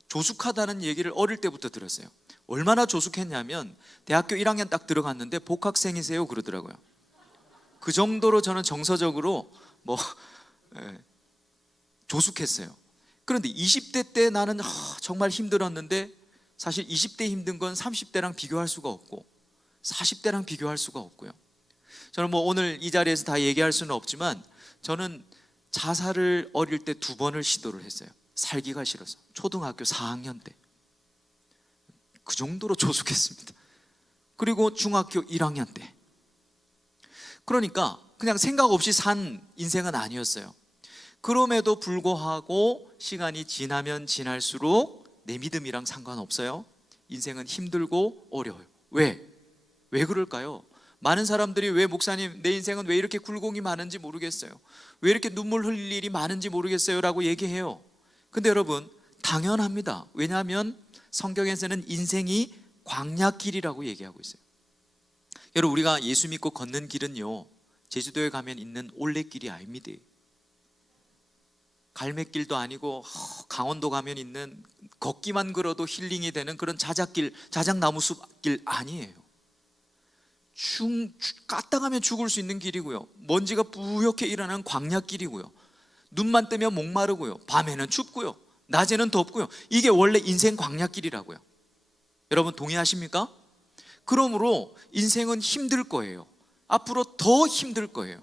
조숙하다는 얘기를 어릴 때부터 들었어요. 얼마나 조숙했냐면 대학교 1학년 딱 들어갔는데 복학생이세요 그러더라고요. 그 정도로 저는 정서적으로 조숙했어요. 그런데 20대 때 나는 정말 힘들었는데 사실 20대 힘든 건 30대랑 비교할 수가 없고 40대랑 비교할 수가 없고요. 저는 오늘 이 자리에서 다 얘기할 수는 없지만 저는 자살을 어릴 때 2번을 시도를 했어요. 살기가 싫어서. 초등학교 4학년 때. 그 정도로 조숙했습니다. 그리고 중학교 1학년 때. 그러니까 그냥 생각 없이 산 인생은 아니었어요. 그럼에도 불구하고 시간이 지나면 지날수록 내 믿음이랑 상관없어요. 인생은 힘들고 어려워요. 왜 그럴까요? 많은 사람들이 왜 목사님 내 인생은 왜 이렇게 굴곡이 많은지 모르겠어요. 왜 이렇게 눈물 흘릴 일이 많은지 모르겠어요 라고 얘기해요. 근데 여러분 당연합니다. 왜냐하면 성경에서는 인생이 광야길이라고 얘기하고 있어요. 여러분 우리가 예수 믿고 걷는 길은요, 제주도에 가면 있는 올레길이 아닙니다. 갈매길도 아니고 강원도 가면 있는 걷기만 걸어도 힐링이 되는 그런 자작길, 자작나무 숲길 아니에요. 까딱하면 죽을 수 있는 길이고요, 먼지가 뿌옇게 일어나는 광야길이고요, 눈만 뜨면 목마르고요, 밤에는 춥고요, 낮에는 덥고요. 이게 원래 인생 광야길이라고요. 여러분 동의하십니까? 그러므로 인생은 힘들 거예요. 앞으로 더 힘들 거예요.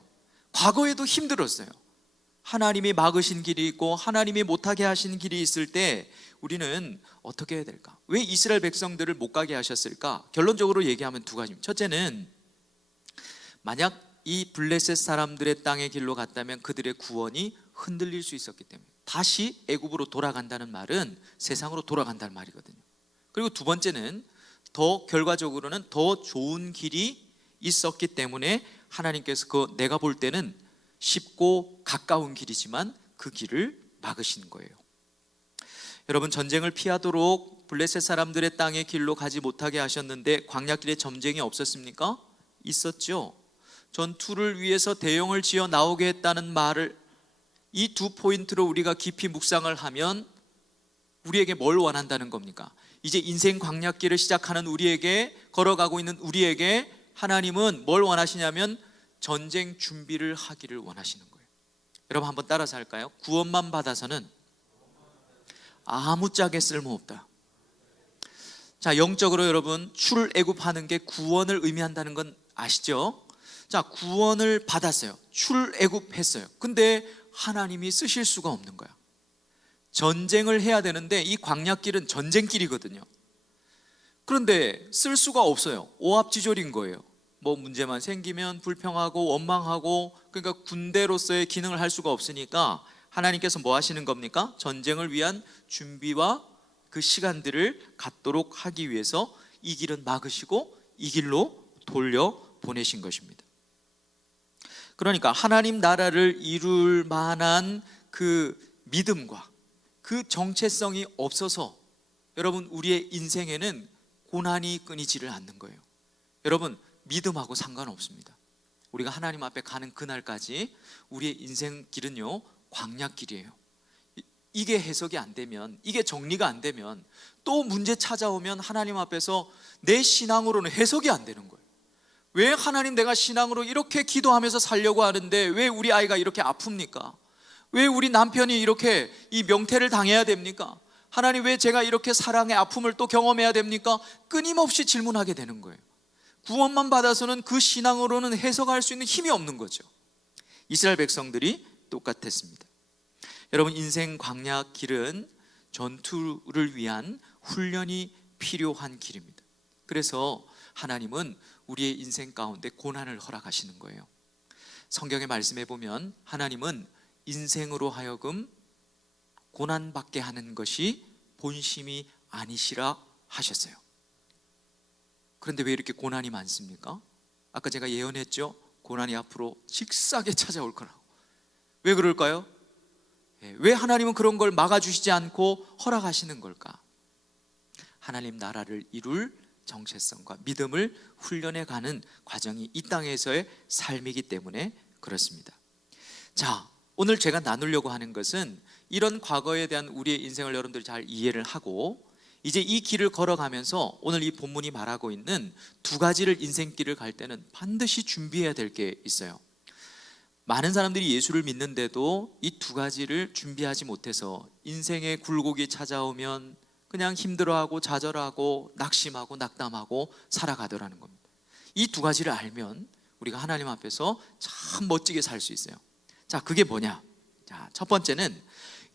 과거에도 힘들었어요. 하나님이 막으신 길이 있고 하나님이 못하게 하신 길이 있을 때 우리는 어떻게 해야 될까? 왜 이스라엘 백성들을 못 가게 하셨을까? 결론적으로 얘기하면 2가지입니다. 첫째는 만약 이 블레셋 사람들의 땅의 길로 갔다면 그들의 구원이 흔들릴 수 있었기 때문에 다시 애굽으로 돌아간다는 말은 세상으로 돌아간다는 말이거든요. 그리고 2번째는 더 결과적으로는 더 좋은 길이 있었기 때문에 하나님께서 내가 볼 때는 쉽고 가까운 길이지만 그 길을 막으신 거예요. 여러분 전쟁을 피하도록 블레셋 사람들의 땅의 길로 가지 못하게 하셨는데 광야길에 점쟁이 없었습니까? 있었죠. 전투를 위해서 대형을 지어 나오게 했다는 말을 이 2포인트로 우리가 깊이 묵상을 하면 우리에게 뭘 원한다는 겁니까? 이제 인생 광야길을 시작하는 우리에게, 걸어가고 있는 우리에게 하나님은 뭘 원하시냐면 전쟁 준비를 하기를 원하시는 거예요. 여러분 한번 따라서 할까요? 구원만 받아서는 아무짝에 쓸모없다. 자, 영적으로 여러분 출애굽하는 게 구원을 의미한다는 건 아시죠? 자, 구원을 받았어요. 출애굽했어요. 근데 하나님이 쓰실 수가 없는 거야. 전쟁을 해야 되는데 이 광야길은 전쟁길이거든요. 그런데 쓸 수가 없어요. 오합지졸인 거예요. 뭐 문제만 생기면 불평하고 원망하고, 그러니까 군대로서의 기능을 할 수가 없으니까 하나님께서 뭐 하시는 겁니까? 전쟁을 위한 준비와 그 시간들을 갖도록 하기 위해서 이 길은 막으시고 이 길로 돌려 보내신 것입니다. 그러니까 하나님 나라를 이룰 만한 그 믿음과 그 정체성이 없어서 여러분 우리의 인생에는 고난이 끊이지를 않는 거예요. 여러분 믿음하고 상관없습니다. 우리가 하나님 앞에 가는 그날까지 우리의 인생 길은요 광야길이에요. 이게 해석이 안 되면, 이게 정리가 안 되면 또 문제 찾아오면 하나님 앞에서 내 신앙으로는 해석이 안 되는 거예요. 왜 하나님 내가 신앙으로 이렇게 기도하면서 살려고 하는데 왜 우리 아이가 이렇게 아픕니까? 왜 우리 남편이 이렇게 이 명태를 당해야 됩니까? 하나님 왜 제가 이렇게 사랑의 아픔을 또 경험해야 됩니까? 끊임없이 질문하게 되는 거예요. 구원만 받아서는 그 신앙으로는 해석할 수 있는 힘이 없는 거죠. 이스라엘 백성들이 똑같았습니다. 여러분 인생 광야 길은 전투를 위한 훈련이 필요한 길입니다. 그래서 하나님은 우리의 인생 가운데 고난을 허락하시는 거예요. 성경의 말씀에 보면 하나님은 인생으로 하여금 고난받게 하는 것이 본심이 아니시라 하셨어요. 그런데 왜 이렇게 고난이 많습니까? 아까 제가 예언했죠? 고난이 앞으로 식사하게 찾아올 거라고. 왜 그럴까요? 왜 하나님은 그런 걸 막아주시지 않고 허락하시는 걸까? 하나님 나라를 이룰 정체성과 믿음을 훈련해가는 과정이 이 땅에서의 삶이기 때문에 그렇습니다. 자, 오늘 제가 나누려고 하는 것은 이런 과거에 대한 우리의 인생을 여러분들이 잘 이해를 하고 이제 이 길을 걸어가면서 오늘 이 본문이 말하고 있는 두 가지를 인생길을 갈 때는 반드시 준비해야 될 게 있어요. 많은 사람들이 예수를 믿는데도 이 두 가지를 준비하지 못해서 인생의 굴곡이 찾아오면 그냥 힘들어하고 좌절하고 낙심하고 낙담하고 살아가더라는 겁니다. 이 두 가지를 알면 우리가 하나님 앞에서 참 멋지게 살 수 있어요. 자, 그게 뭐냐? 자, 첫 번째는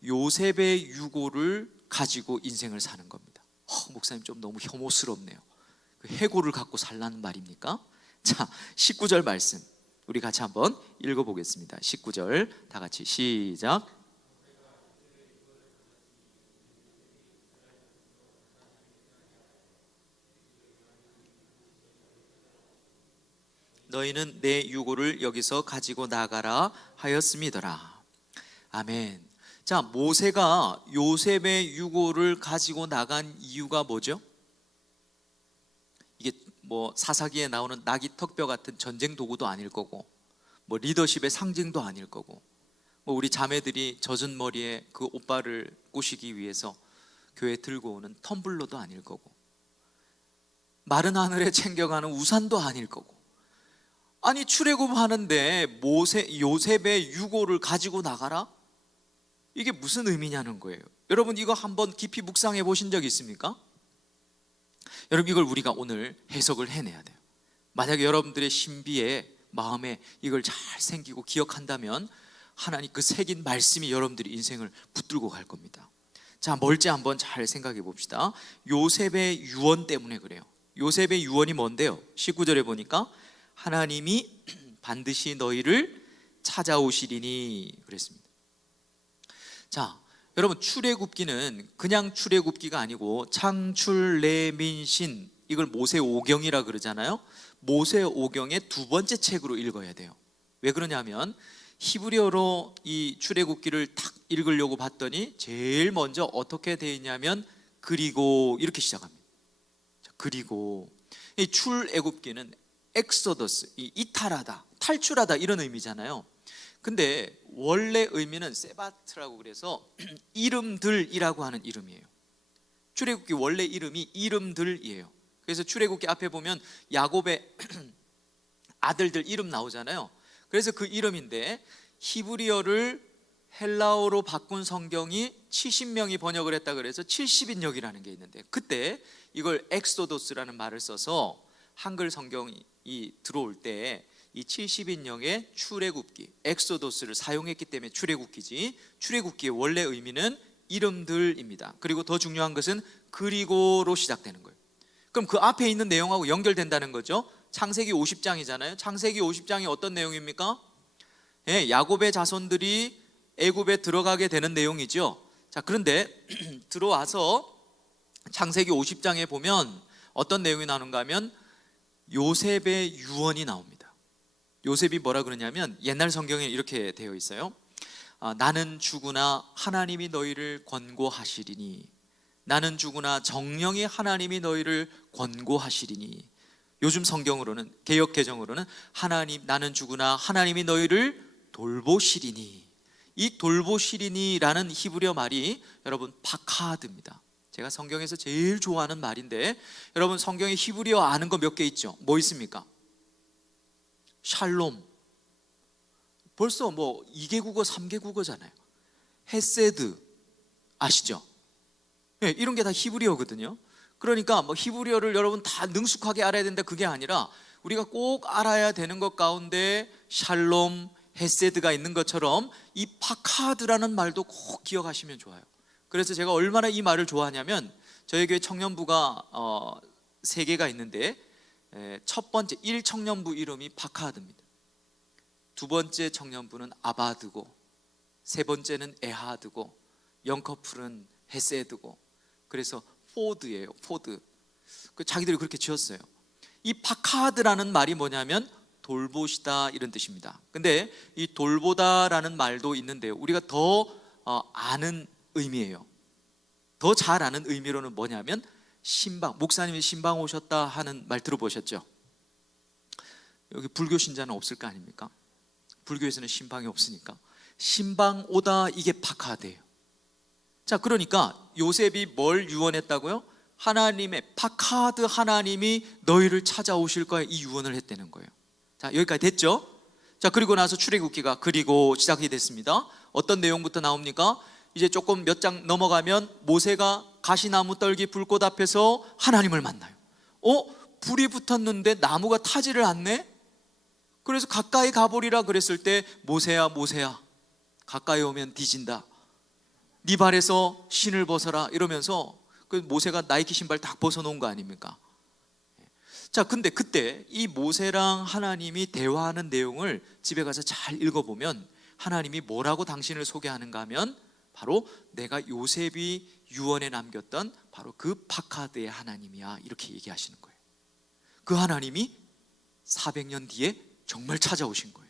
요셉의 유고를 가지고 인생을 사는 겁니다. 목사님 좀 너무 혐오스럽네요. 그 해고를 갖고 살라는 말입니까? 자, 19절 말씀 우리 같이 한번 읽어보겠습니다. 19절 다 같이 시작. 너희는 내 유고를 여기서 가지고 나가라 하였음이더라. 아멘. 자, 모세가 요셉의 유고를 가지고 나간 이유가 뭐죠? 이게 뭐 사사기에 나오는 나귀 턱뼈 같은 전쟁 도구도 아닐 거고, 뭐 리더십의 상징도 아닐 거고, 뭐 우리 자매들이 젖은 머리에 그 오빠를 꼬시기 위해서 교회 들고 오는 텀블러도 아닐 거고, 마른 하늘에 챙겨가는 우산도 아닐 거고. 아니 출애굽하는데 요셉의 유고를 가지고 나가라? 이게 무슨 의미냐는 거예요. 여러분 이거 한번 깊이 묵상해 보신 적 있습니까? 여러분 이걸 우리가 오늘 해석을 해내야 돼요. 만약에 여러분들의 신비에 마음에 이걸 잘 생기고 기억한다면 하나님 그 새긴 말씀이 여러분들의 인생을 붙들고 갈 겁니다. 자, 뭘지 한번 잘 생각해 봅시다. 요셉의 유언 때문에 그래요. 요셉의 유언이 뭔데요? 19절에 보니까 하나님이 반드시 너희를 찾아오시리니 그랬습니다. 자, 여러분 출애굽기는 그냥 출애굽기가 아니고 창출레민신, 이걸 모세오경이라 그러잖아요. 모세오경의 두 번째 책으로 읽어야 돼요. 왜 그러냐면 히브리어로 이 출애굽기를 딱 읽으려고 봤더니 제일 먼저 어떻게 되어 있냐면 그리고 이렇게 시작합니다. 자, 그리고 이 출애굽기는 엑소더스, 이탈하다, 탈출하다 이런 의미잖아요. 근데 원래 의미는 세바트라고 그래서 이름들이라고 하는 이름이에요. 출애굽기 원래 이름이 이름들이에요. 그래서 출애굽기 앞에 보면 야곱의 아들들 이름 나오잖아요. 그래서 그 이름인데 히브리어를 헬라어로 바꾼 성경이 70명이 번역을 했다 그래서 70인역이라는 게 있는데, 그때 이걸 엑소도스라는 말을 써서 한글 성경이 들어올 때 이 70인역의 출애굽기, 엑소도스를 사용했기 때문에 출애굽기지, 출애굽기의 원래 의미는 이름들입니다. 그리고 더 중요한 것은 그리고로 시작되는 거예요. 그럼 그 앞에 있는 내용하고 연결된다는 거죠. 창세기 50장이잖아요. 창세기 50장이 어떤 내용입니까? 예, 야곱의 자손들이 애굽에 들어가게 되는 내용이죠. 자, 그런데 들어와서 창세기 50장에 보면 어떤 내용이 나오는가 하면 요셉의 유언이 나옵니다. 요셉이 뭐라 그러냐면, 옛날 성경에 이렇게 되어 있어요. 나는 죽으나 하나님이 너희를 권고하시리니, 나는 죽으나 정령이 하나님이 너희를 권고하시리니. 요즘 성경으로는, 개역 개정으로는 나는 죽으나 하나님이 너희를 돌보시리니. 이 돌보시리니라는 히브리어 말이 여러분 파카드입니다. 제가 성경에서 제일 좋아하는 말인데, 여러분 성경에 히브리어 아는 거 몇 개 있죠? 뭐 있습니까? 샬롬. 벌써 뭐 2개 국어 3개 국어잖아요. 헤세드 아시죠? 네, 이런 게 다 히브리어거든요. 그러니까 뭐 히브리어를 여러분 다 능숙하게 알아야 된다, 그게 아니라 우리가 꼭 알아야 되는 것 가운데 샬롬, 헤세드가 있는 것처럼 이 파카드라는 말도 꼭 기억하시면 좋아요. 그래서 제가 얼마나 이 말을 좋아하냐면, 저희 교회 청년부가 3개가 있는데, 첫 번째 1청년부 이름이 파카드입니다. 두 번째 청년부는 아바드고, 세 번째는 에하드고, 영커플은 헤세드고, 그래서 포드예요. 포드. 자기들이 그렇게 지었어요. 이 파카드라는 말이 뭐냐면 돌보시다, 이런 뜻입니다. 근데 이 돌보다라는 말도 있는데요, 우리가 더 아는 의미예요. 더 잘 아는 의미로는 뭐냐면 신방, 목사님이 신방 오셨다 하는 말 들어보셨죠? 여기 불교 신자는 없을 거 아닙니까? 불교에서는 신방이 없으니까 신방 오다, 이게 파카드예요. 자, 그러니까 요셉이 뭘 유언했다고요? 하나님의 파카드, 하나님이 너희를 찾아오실 거야, 이 유언을 했다는 거예요. 자, 여기까지 됐죠? 자, 그리고 나서 출애굽기가 그리고 시작이 됐습니다. 어떤 내용부터 나옵니까? 이제 조금 몇 장 넘어가면 모세가 가시나무 떨기 불꽃 앞에서 하나님을 만나요. 불이 붙었는데 나무가 타지를 않네? 그래서 가까이 가보리라 그랬을 때, 모세야 모세야, 가까이 오면 뒤진다, 네 발에서 신을 벗어라, 이러면서 그 모세가 나이키 신발 딱 벗어놓은 거 아닙니까? 자, 근데 그때 이 모세랑 하나님이 대화하는 내용을 집에 가서 잘 읽어보면 하나님이 뭐라고 당신을 소개하는가 하면, 바로 내가 요셉이 유언에 남겼던 바로 그 파카드의 하나님이야, 이렇게 얘기하시는 거예요. 그 하나님이 400년 뒤에 정말 찾아오신 거예요.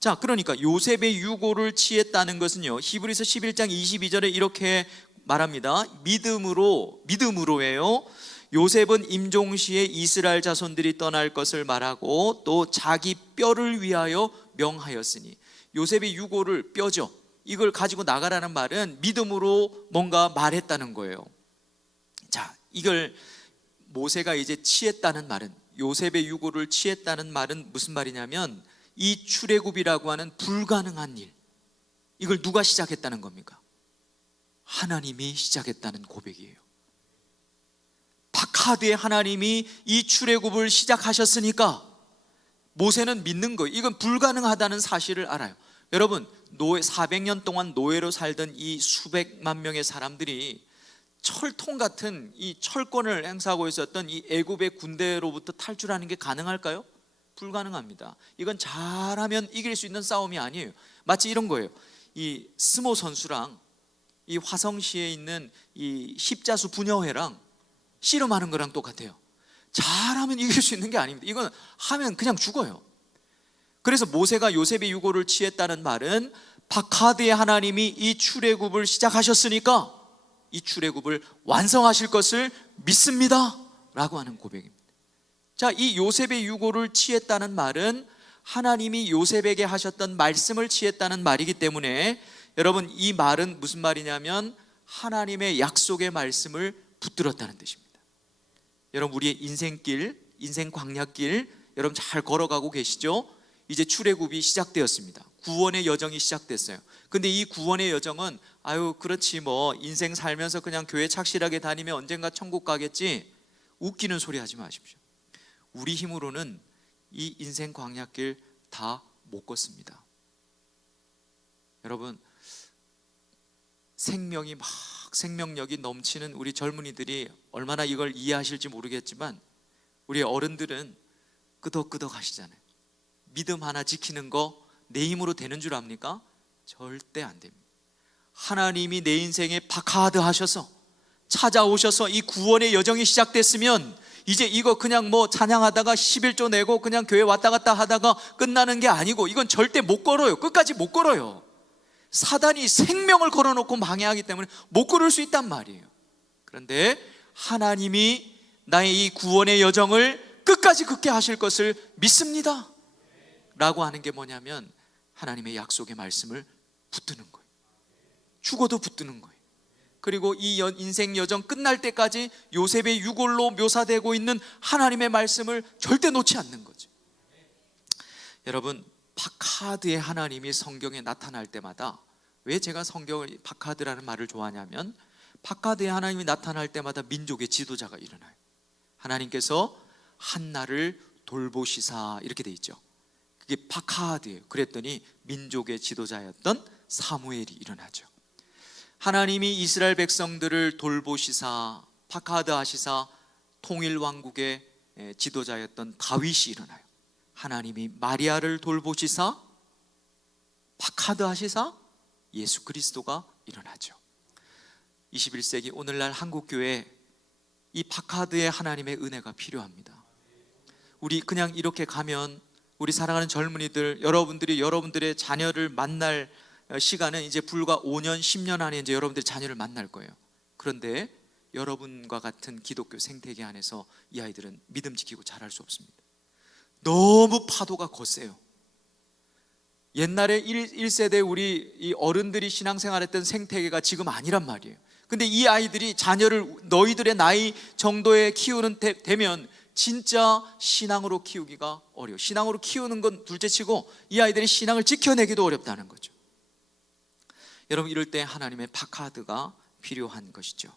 자, 그러니까 요셉의 유고를 취했다는 것은요, 히브리서 11장 22절에 이렇게 말합니다. 믿음으로예요. 요셉은 임종시에 이스라엘 자손들이 떠날 것을 말하고 또 자기 뼈를 위하여 명하였으니. 요셉의 유고를, 뼈죠, 이걸 가지고 나가라는 말은 믿음으로 뭔가 말했다는 거예요. 자, 이걸 모세가 이제 취했다는 말은, 요셉의 유고를 취했다는 말은 무슨 말이냐면, 이 출애굽이라고 하는 불가능한 일, 이걸 누가 시작했다는 겁니까? 하나님이 시작했다는 고백이에요. 파카드의 하나님이 이 출애굽을 시작하셨으니까 모세는 믿는 거예요. 이건 불가능하다는 사실을 알아요. 여러분, 400년 동안 노예로 살던 이 수백만 명의 사람들이 철통 같은 이 철권을 행사하고 있었던 이 애굽의 군대로부터 탈출하는 게 가능할까요? 불가능합니다. 이건 잘하면 이길 수 있는 싸움이 아니에요. 마치 이런 거예요. 이 스모 선수랑 이 화성시에 있는 이 십자수 부녀회랑 씨름하는 거랑 똑같아요. 잘하면 이길 수 있는 게 아닙니다. 이건 하면 그냥 죽어요. 그래서 모세가 요셉의 유고를 취했다는 말은 파카드의 하나님이 이 출애굽을 시작하셨으니까 이 출애굽을 완성하실 것을 믿습니다 라고 하는 고백입니다. 자, 이 요셉의 유고를 취했다는 말은 하나님이 요셉에게 하셨던 말씀을 취했다는 말이기 때문에, 여러분, 이 말은 무슨 말이냐면 하나님의 약속의 말씀을 붙들었다는 뜻입니다. 여러분, 우리의 인생길, 인생 광야길 여러분 잘 걸어가고 계시죠? 이제 출애굽이 시작되었습니다. 구원의 여정이 시작됐어요. 근데 이 구원의 여정은 아유 그렇지 뭐 인생 살면서 그냥 교회 착실하게 다니면 언젠가 천국 가겠지, 웃기는 소리 하지 마십시오. 우리 힘으로는 이 인생 광야길 다 못 걷습니다. 여러분, 생명이 막 생명력이 넘치는 우리 젊은이들이 얼마나 이걸 이해하실지 모르겠지만 우리 어른들은 끄덕끄덕 하시잖아요. 믿음 하나 지키는 거 내 힘으로 되는 줄 압니까? 절대 안 됩니다. 하나님이 내 인생에 박하드 하셔서 찾아오셔서 이 구원의 여정이 시작됐으면 이제 이거 그냥 뭐 찬양하다가 11조 내고 그냥 교회 왔다 갔다 하다가 끝나는 게 아니고 이건 절대 못 걸어요. 끝까지 못 걸어요. 사단이 생명을 걸어놓고 방해하기 때문에 못 걸을 수 있단 말이에요. 그런데 하나님이 나의 이 구원의 여정을 끝까지 걷게 하실 것을 믿습니다 라고 하는 게 뭐냐면 하나님의 약속의 말씀을 붙드는 거예요. 죽어도 붙드는 거예요. 그리고 이 인생 여정 끝날 때까지 요셉의 유골로 묘사되고 있는 하나님의 말씀을 절대 놓지 않는 거죠. 여러분, 박하드의 하나님이 성경에 나타날 때마다, 왜 제가 성경을 박하드라는 말을 좋아하냐면 박하드의 하나님이 나타날 때마다 민족의 지도자가 일어나요. 하나님께서 한나를 돌보시사 이렇게 돼 있죠. 그게 박하드예요. 그랬더니 민족의 지도자였던 사무엘이 일어나죠. 하나님이 이스라엘 백성들을 돌보시사 박하드 하시사 통일 왕국의 지도자였던 다윗이 일어나요. 하나님이 마리아를 돌보시사 박하드 하시사 예수 그리스도가 일어나죠. 21세기 오늘날 한국교회에 이 박하드의 하나님의 은혜가 필요합니다. 우리 그냥 이렇게 가면 우리 사랑하는 젊은이들, 여러분들이 여러분들의 자녀를 만날 시간은 이제 불과 5년, 10년 안에 이제 여러분들의 자녀를 만날 거예요. 그런데 여러분과 같은 기독교 생태계 안에서 이 아이들은 믿음 지키고 자랄 수 없습니다. 너무 파도가 거세요. 옛날에 1세대 우리 이 어른들이 신앙생활했던 생태계가 지금 아니란 말이에요. 근데 이 아이들이 자녀를 너희들의 나이 정도에 키우는 되면 진짜 신앙으로 키우기가 어려워. 신앙으로 키우는 건 둘째치고 이 아이들이 신앙을 지켜내기도 어렵다는 거죠. 여러분, 이럴 때 하나님의 박하드가 필요한 것이죠.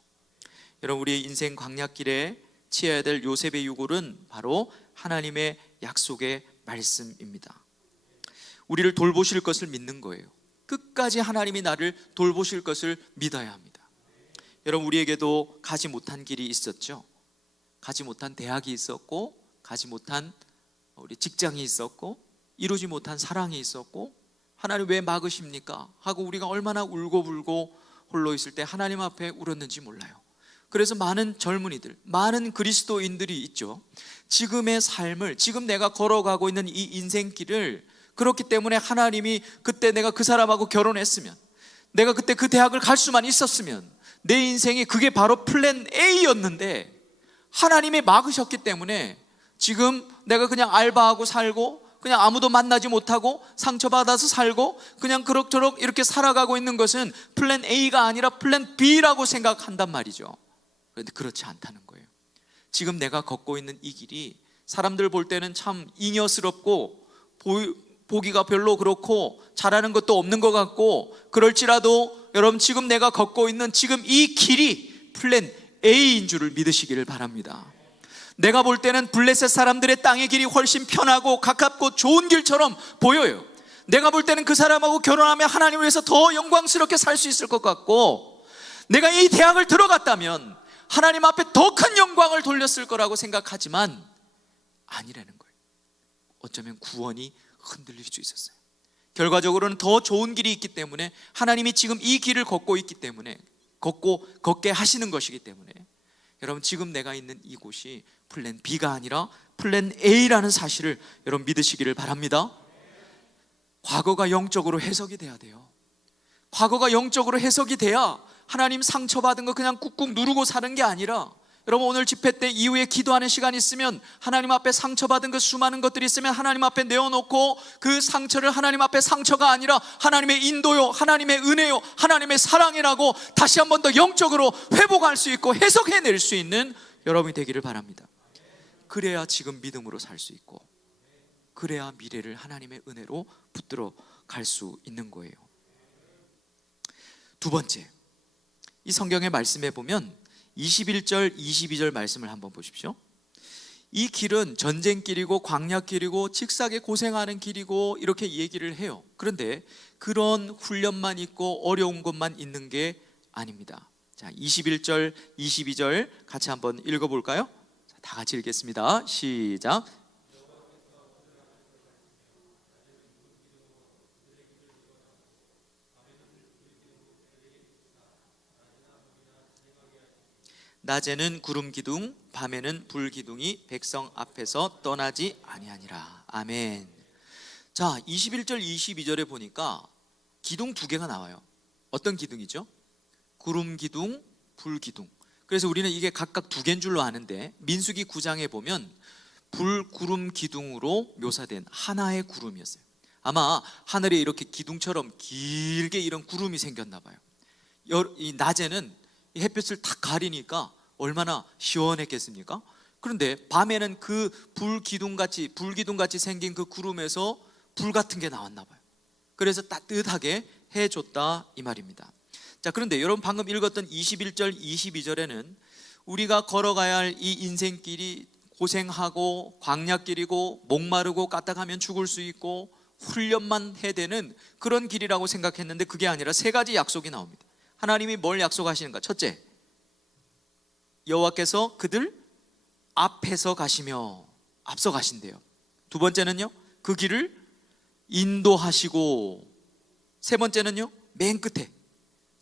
여러분, 우리의 인생 광야길에 취해야 될 요셉의 유골은 바로 하나님의 약속의 말씀입니다. 우리를 돌보실 것을 믿는 거예요. 끝까지 하나님이 나를 돌보실 것을 믿어야 합니다. 여러분, 우리에게도 가지 못한 길이 있었죠. 가지 못한 대학이 있었고, 가지 못한 우리 직장이 있었고, 이루지 못한 사랑이 있었고, 하나님 왜 막으십니까? 하고 우리가 얼마나 울고불고 홀로 있을 때 하나님 앞에 울었는지 몰라요. 그래서 많은 젊은이들, 많은 그리스도인들이 있죠. 지금의 삶을, 지금 내가 걸어가고 있는 이 인생길을, 그렇기 때문에 하나님이 그때 내가 그 사람하고 결혼했으면, 내가 그때 그 대학을 갈 수만 있었으면, 내 인생이 그게 바로 플랜 A였는데 하나님이 막으셨기 때문에 지금 내가 그냥 알바하고 살고 그냥 아무도 만나지 못하고 상처받아서 살고 그냥 그럭저럭 이렇게 살아가고 있는 것은 플랜 A가 아니라 플랜 B라고 생각한단 말이죠. 그런데 그렇지 않다는 거예요. 지금 내가 걷고 있는 이 길이 사람들 볼 때는 참 잉여스럽고 보기가 별로 그렇고 잘하는 것도 없는 것 같고, 그럴지라도 여러분, 지금 내가 걷고 있는 지금 이 길이 플랜 A인 줄을 믿으시기를 바랍니다. 내가 볼 때는 블레셋 사람들의 땅의 길이 훨씬 편하고 가깝고 좋은 길처럼 보여요. 내가 볼 때는 그 사람하고 결혼하면 하나님을 위해서 더 영광스럽게 살 수 있을 것 같고, 내가 이 대학을 들어갔다면 하나님 앞에 더 큰 영광을 돌렸을 거라고 생각하지만 아니라는 거예요. 어쩌면 구원이 흔들릴 수 있었어요. 결과적으로는 더 좋은 길이 있기 때문에, 하나님이 지금 이 길을 걷고 있기 때문에, 걷게 하시는 것이기 때문에, 여러분, 지금 내가 있는 이곳이 플랜 B가 아니라 플랜 A라는 사실을 여러분 믿으시기를 바랍니다. 과거가 영적으로 해석이 돼야 돼요. 과거가 영적으로 해석이 돼야 하나님 상처받은 거 그냥 꾹꾹 누르고 사는 게 아니라, 여러분, 오늘 집회 때 이후에 기도하는 시간이 있으면 하나님 앞에 상처받은 그 수많은 것들이 있으면 하나님 앞에 내어놓고 그 상처를 하나님 앞에 상처가 아니라 하나님의 인도요, 하나님의 은혜요, 하나님의 사랑이라고 다시 한 번 더 영적으로 회복할 수 있고 해석해낼 수 있는 여러분이 되기를 바랍니다. 그래야 지금 믿음으로 살 수 있고, 그래야 미래를 하나님의 은혜로 붙들어 갈 수 있는 거예요. 두 번째, 이 성경의 말씀에 보면 21절, 22절 말씀을 한번 보십시오. 이 길은 전쟁길이고 광야길이고 직사게 고생하는 길이고 이렇게 얘기를 해요. 그런데 그런 훈련만 있고 어려운 것만 있는 게 아닙니다. 자, 21절, 22절 같이 한번 읽어볼까요? 자, 다 같이 읽겠습니다. 시작. 낮에는 구름 기둥, 밤에는 불 기둥이 백성 앞에서 떠나지 아니하니라. 아멘. 자, 21절, 22절에 보니까 기둥 두 개가 나와요. 어떤 기둥이죠? 구름 기둥, 불 기둥. 그래서 우리는 이게 각각 두 개인 줄로 아는데 민수기 9장에 보면 불, 구름, 기둥으로 묘사된 하나의 구름이었어요. 아마 하늘에 이렇게 기둥처럼 길게 이런 구름이 생겼나 봐요. 이 낮에는 이 햇볕을 탁 가리니까 얼마나 시원했겠습니까? 그런데 밤에는 그 불기둥같이 생긴 그 구름에서 불 같은 게 나왔나 봐요. 그래서 따뜻하게 해줬다 이 말입니다. 자, 그런데 여러분 방금 읽었던 21절, 22절에는 우리가 걸어가야 할 이 인생길이 고생하고 광야길이고 목마르고 까딱하면 죽을 수 있고 훈련만 해대는 그런 길이라고 생각했는데 그게 아니라 세 가지 약속이 나옵니다. 하나님이 뭘 약속하시는가? 첫째, 여호와께서 그들 앞에서 가시며 앞서 가신대요. 두 번째는요, 그 길을 인도하시고, 세 번째는요, 맨 끝에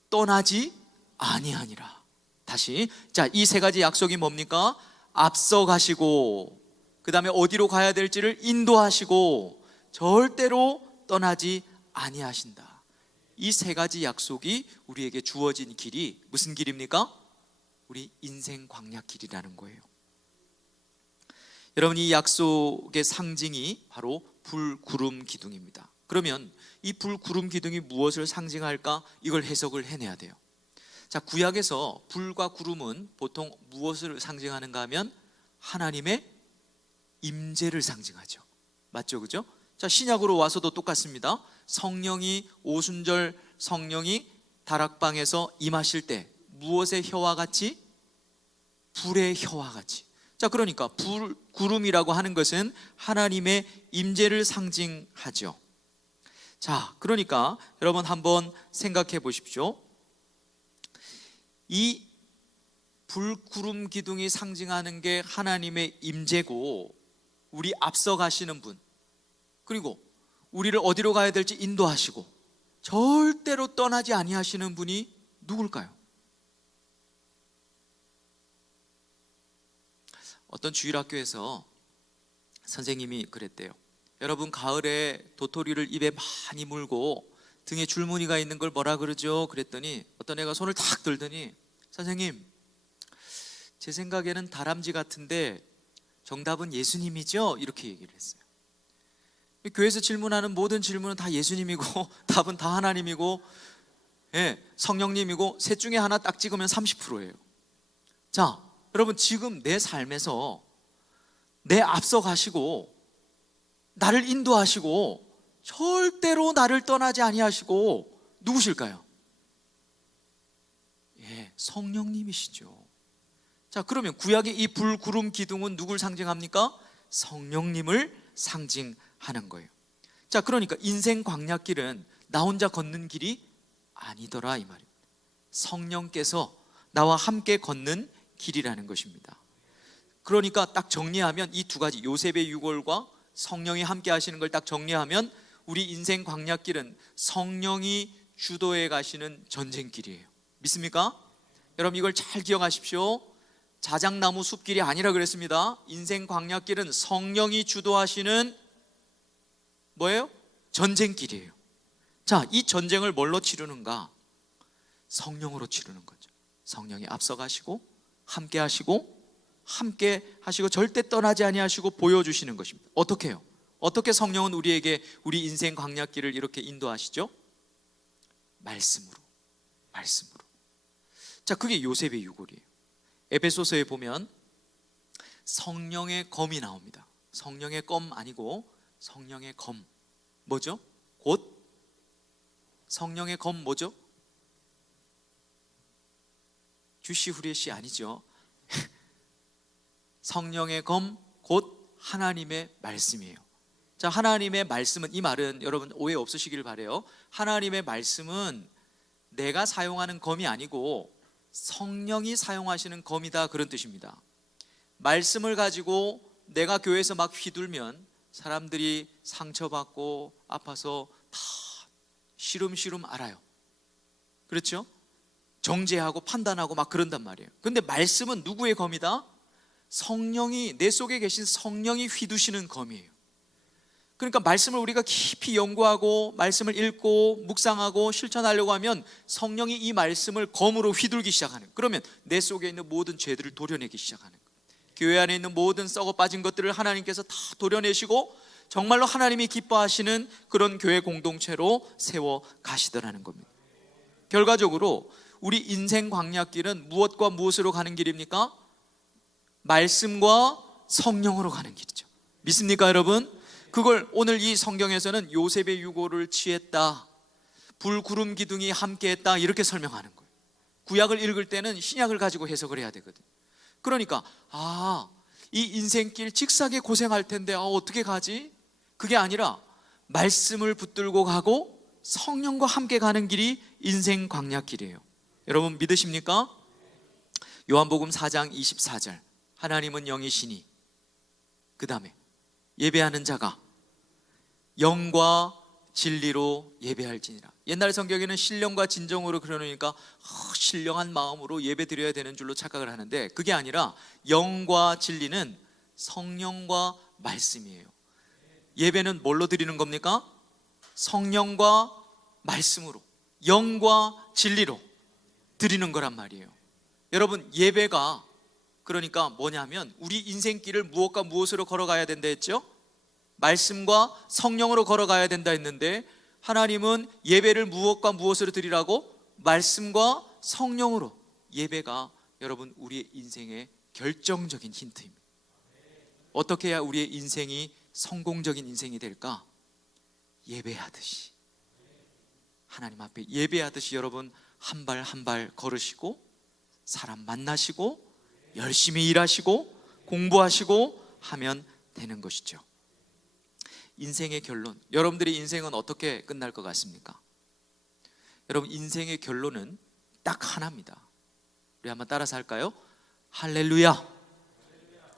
떠나지 아니하니라. 다시, 자, 이 세 가지 약속이 뭡니까? 앞서 가시고, 그 다음에 어디로 가야 될지를 인도하시고, 절대로 떠나지 아니하신다. 이 세 가지 약속이 우리에게 주어진 길이 무슨 길입니까? 우리 인생 광야길이라는 거예요. 여러분, 이 약속의 상징이 바로 불, 구름, 기둥입니다. 그러면 이 불, 구름, 기둥이 무엇을 상징할까? 이걸 해석을 해내야 돼요. 자, 구약에서 불과 구름은 보통 무엇을 상징하는가 하면 하나님의 임재를 상징하죠. 맞죠? 그죠? 자, 신약으로 와서도 똑같습니다. 성령이 오순절 성령이 다락방에서 임하실 때 무엇의 혀와 같이? 불의 혀와 같이. 자, 그러니까 불, 구름이라고 하는 것은 하나님의 임재를 상징하죠. 자, 그러니까 여러분 한번 생각해 보십시오. 이 불, 구름, 기둥이 상징하는 게 하나님의 임재고, 우리 앞서 가시는 분, 그리고 우리를 어디로 가야 될지 인도하시고 절대로 떠나지 아니하시는 분이 누굴까요? 어떤 주일학교에서 선생님이 그랬대요. 여러분, 가을에 도토리를 입에 많이 물고 등에 줄무늬가 있는 걸 뭐라 그러죠? 그랬더니 어떤 애가 손을 탁 들더니, 선생님, 제 생각에는 다람쥐 같은데 정답은 예수님이죠? 이렇게 얘기를 했어요. 교회에서 질문하는 모든 질문은 다 예수님이고 답은 다 하나님이고, 예, 성령님이고, 셋 중에 하나 딱 찍으면 30%예요. 자, 여러분, 지금 내 삶에서 내 앞서 가시고 나를 인도하시고 절대로 나를 떠나지 아니하시고 누구실까요? 예, 성령님이시죠. 자, 그러면 구약의 이 불, 구름, 기둥은 누굴 상징합니까? 성령님을 상징하는 거예요. 자, 그러니까 인생 광야길은 나 혼자 걷는 길이 아니더라 이 말입니다. 성령께서 나와 함께 걷는 길이라는 것입니다. 그러니까 딱 정리하면 이 두 가지, 요셉의 유골과 성령이 함께 하시는 걸 딱 정리하면 우리 인생 광야길은 성령이 주도해 가시는 전쟁길이에요. 믿습니까? 여러분, 이걸 잘 기억하십시오. 자작나무 숲길이 아니라 그랬습니다. 인생 광야길은 성령이 주도하시는 뭐예요? 전쟁길이에요. 자, 이 전쟁을 뭘로 치르는가? 성령으로 치르는 거죠. 성령이 앞서가시고 함께 하시고 절대 떠나지 아니하시고 보여주시는 것입니다. 어떻게 해요? 어떻게 성령은 우리에게 우리 인생 광야길을 이렇게 인도하시죠? 말씀으로. 자, 그게 요셉의 유골이에요. 에베소서에 보면 성령의 검이 나옵니다. 성령의 검 아니고 성령의 검 뭐죠? 곧 성령의 검 뭐죠? 주시 후레시 아니죠. 성령의 검 곧 하나님의 말씀이에요. 자, 하나님의 말씀은, 이 말은 여러분 오해 없으시길 바래요. 하나님의 말씀은 내가 사용하는 검이 아니고 성령이 사용하시는 검이다, 그런 뜻입니다. 말씀을 가지고 내가 교회에서 막 휘둘면 사람들이 상처받고 아파서 다 시름시름 알아요. 그렇죠? 정죄하고 판단하고 막 그런단 말이에요. 근데 말씀은 누구의 검이다? 성령이, 내 속에 계신 성령이 휘두시는 검이에요. 그러니까 말씀을 우리가 깊이 연구하고 말씀을 읽고 묵상하고 실천하려고 하면 성령이 이 말씀을 검으로 휘둘기 시작하는 거예요. 그러면 내 속에 있는 모든 죄들을 도려내기 시작하는 거예요. 교회 안에 있는 모든 썩어 빠진 것들을 하나님께서 다 도려내시고 정말로 하나님이 기뻐하시는 그런 교회 공동체로 세워 가시더라는 겁니다. 결과적으로 우리 인생 광야길은 무엇과 무엇으로 가는 길입니까? 말씀과 성령으로 가는 길이죠. 믿습니까, 여러분? 그걸 오늘 이 성경에서는 요셉의 유고를 취했다, 불, 구름, 기둥이 함께했다, 이렇게 설명하는 거예요. 구약을 읽을 때는 신약을 가지고 해석을 해야 되거든요. 그러니까 이 인생길 직사게 고생할 텐데 어떻게 가지? 그게 아니라 말씀을 붙들고 가고 성령과 함께 가는 길이 인생 광야길이에요. 여러분 믿으십니까? 요한복음 4장 24절, 하나님은 영이시니 그 다음에 예배하는 자가 영과 진리로 예배할지니라. 옛날 성경에는 신령과 진정으로 그러니까 신령한 마음으로 예배 드려야 되는 줄로 착각을 하는데, 그게 아니라 영과 진리는 성령과 말씀이에요. 예배는 뭘로 드리는 겁니까? 성령과 말씀으로, 영과 진리로 드리는 거란 말이에요. 여러분, 예배가 그러니까 뭐냐면 우리 인생길을 무엇과 무엇으로 걸어가야 된다 했죠? 말씀과 성령으로 걸어가야 된다 했는데, 하나님은 예배를 무엇과 무엇으로 드리라고? 말씀과 성령으로. 예배가 여러분 우리의 인생의 결정적인 힌트입니다. 어떻게 해야 우리의 인생이 성공적인 인생이 될까? 예배하듯이, 하나님 앞에 예배하듯이 여러분 한 발 한 발 걸으시고 사람 만나시고 열심히 일하시고 공부하시고 하면 되는 것이죠. 인생의 결론, 여러분들의 인생은 어떻게 끝날 것 같습니까? 여러분, 인생의 결론은 딱 하나입니다. 우리 한번 따라서 할까요? 할렐루야.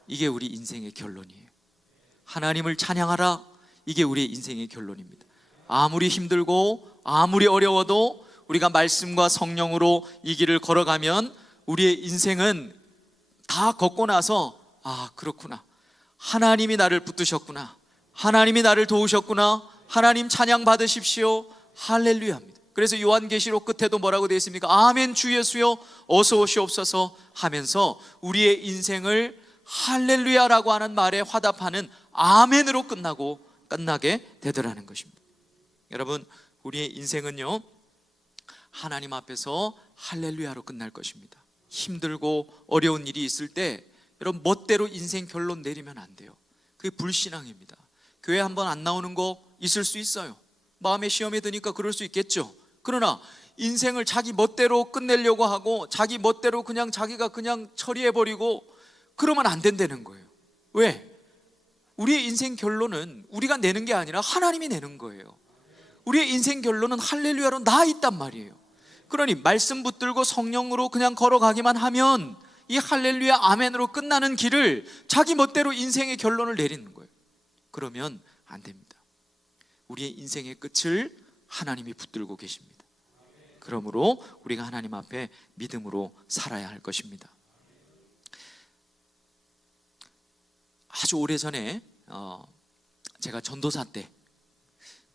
이게 우리 인생의 결론이에요. 하나님을 찬양하라. 이게 우리의 인생의 결론입니다. 아무리 힘들고 아무리 어려워도 우리가 말씀과 성령으로 이 길을 걸어가면 우리의 인생은 다 걷고 나서 그렇구나, 하나님이 나를 붙드셨구나, 하나님이 나를 도우셨구나, 하나님 찬양 받으십시오, 할렐루야입니다. 그래서 요한계시록 끝에도 뭐라고 되어 있습니까? 아멘 주 예수여 어서 오시옵소서 하면서 우리의 인생을 할렐루야라고 하는 말에 화답하는 아멘으로 끝나게 되더라는 것입니다. 여러분, 우리의 인생은요 하나님 앞에서 할렐루야로 끝날 것입니다. 힘들고 어려운 일이 있을 때 여러분 멋대로 인생 결론 내리면 안 돼요. 그게 불신앙입니다. 교회 한번 안 나오는 거 있을 수 있어요. 마음의 시험에 드니까 그럴 수 있겠죠. 그러나 인생을 자기 멋대로 끝내려고 하고 자기 멋대로 그냥 자기가 그냥 처리해버리고 그러면 안 된다는 거예요. 왜? 우리의 인생 결론은 우리가 내는 게 아니라 하나님이 내는 거예요. 우리의 인생 결론은 할렐루야로 나 있단 말이에요. 그러니 말씀 붙들고 성령으로 그냥 걸어가기만 하면 이 할렐루야 아멘으로 끝나는 길을 자기 멋대로 인생의 결론을 내리는 거예요. 그러면 안 됩니다. 우리의 인생의 끝을 하나님이 붙들고 계십니다. 그러므로 우리가 하나님 앞에 믿음으로 살아야 할 것입니다. 아주 오래전에 제가 전도사 때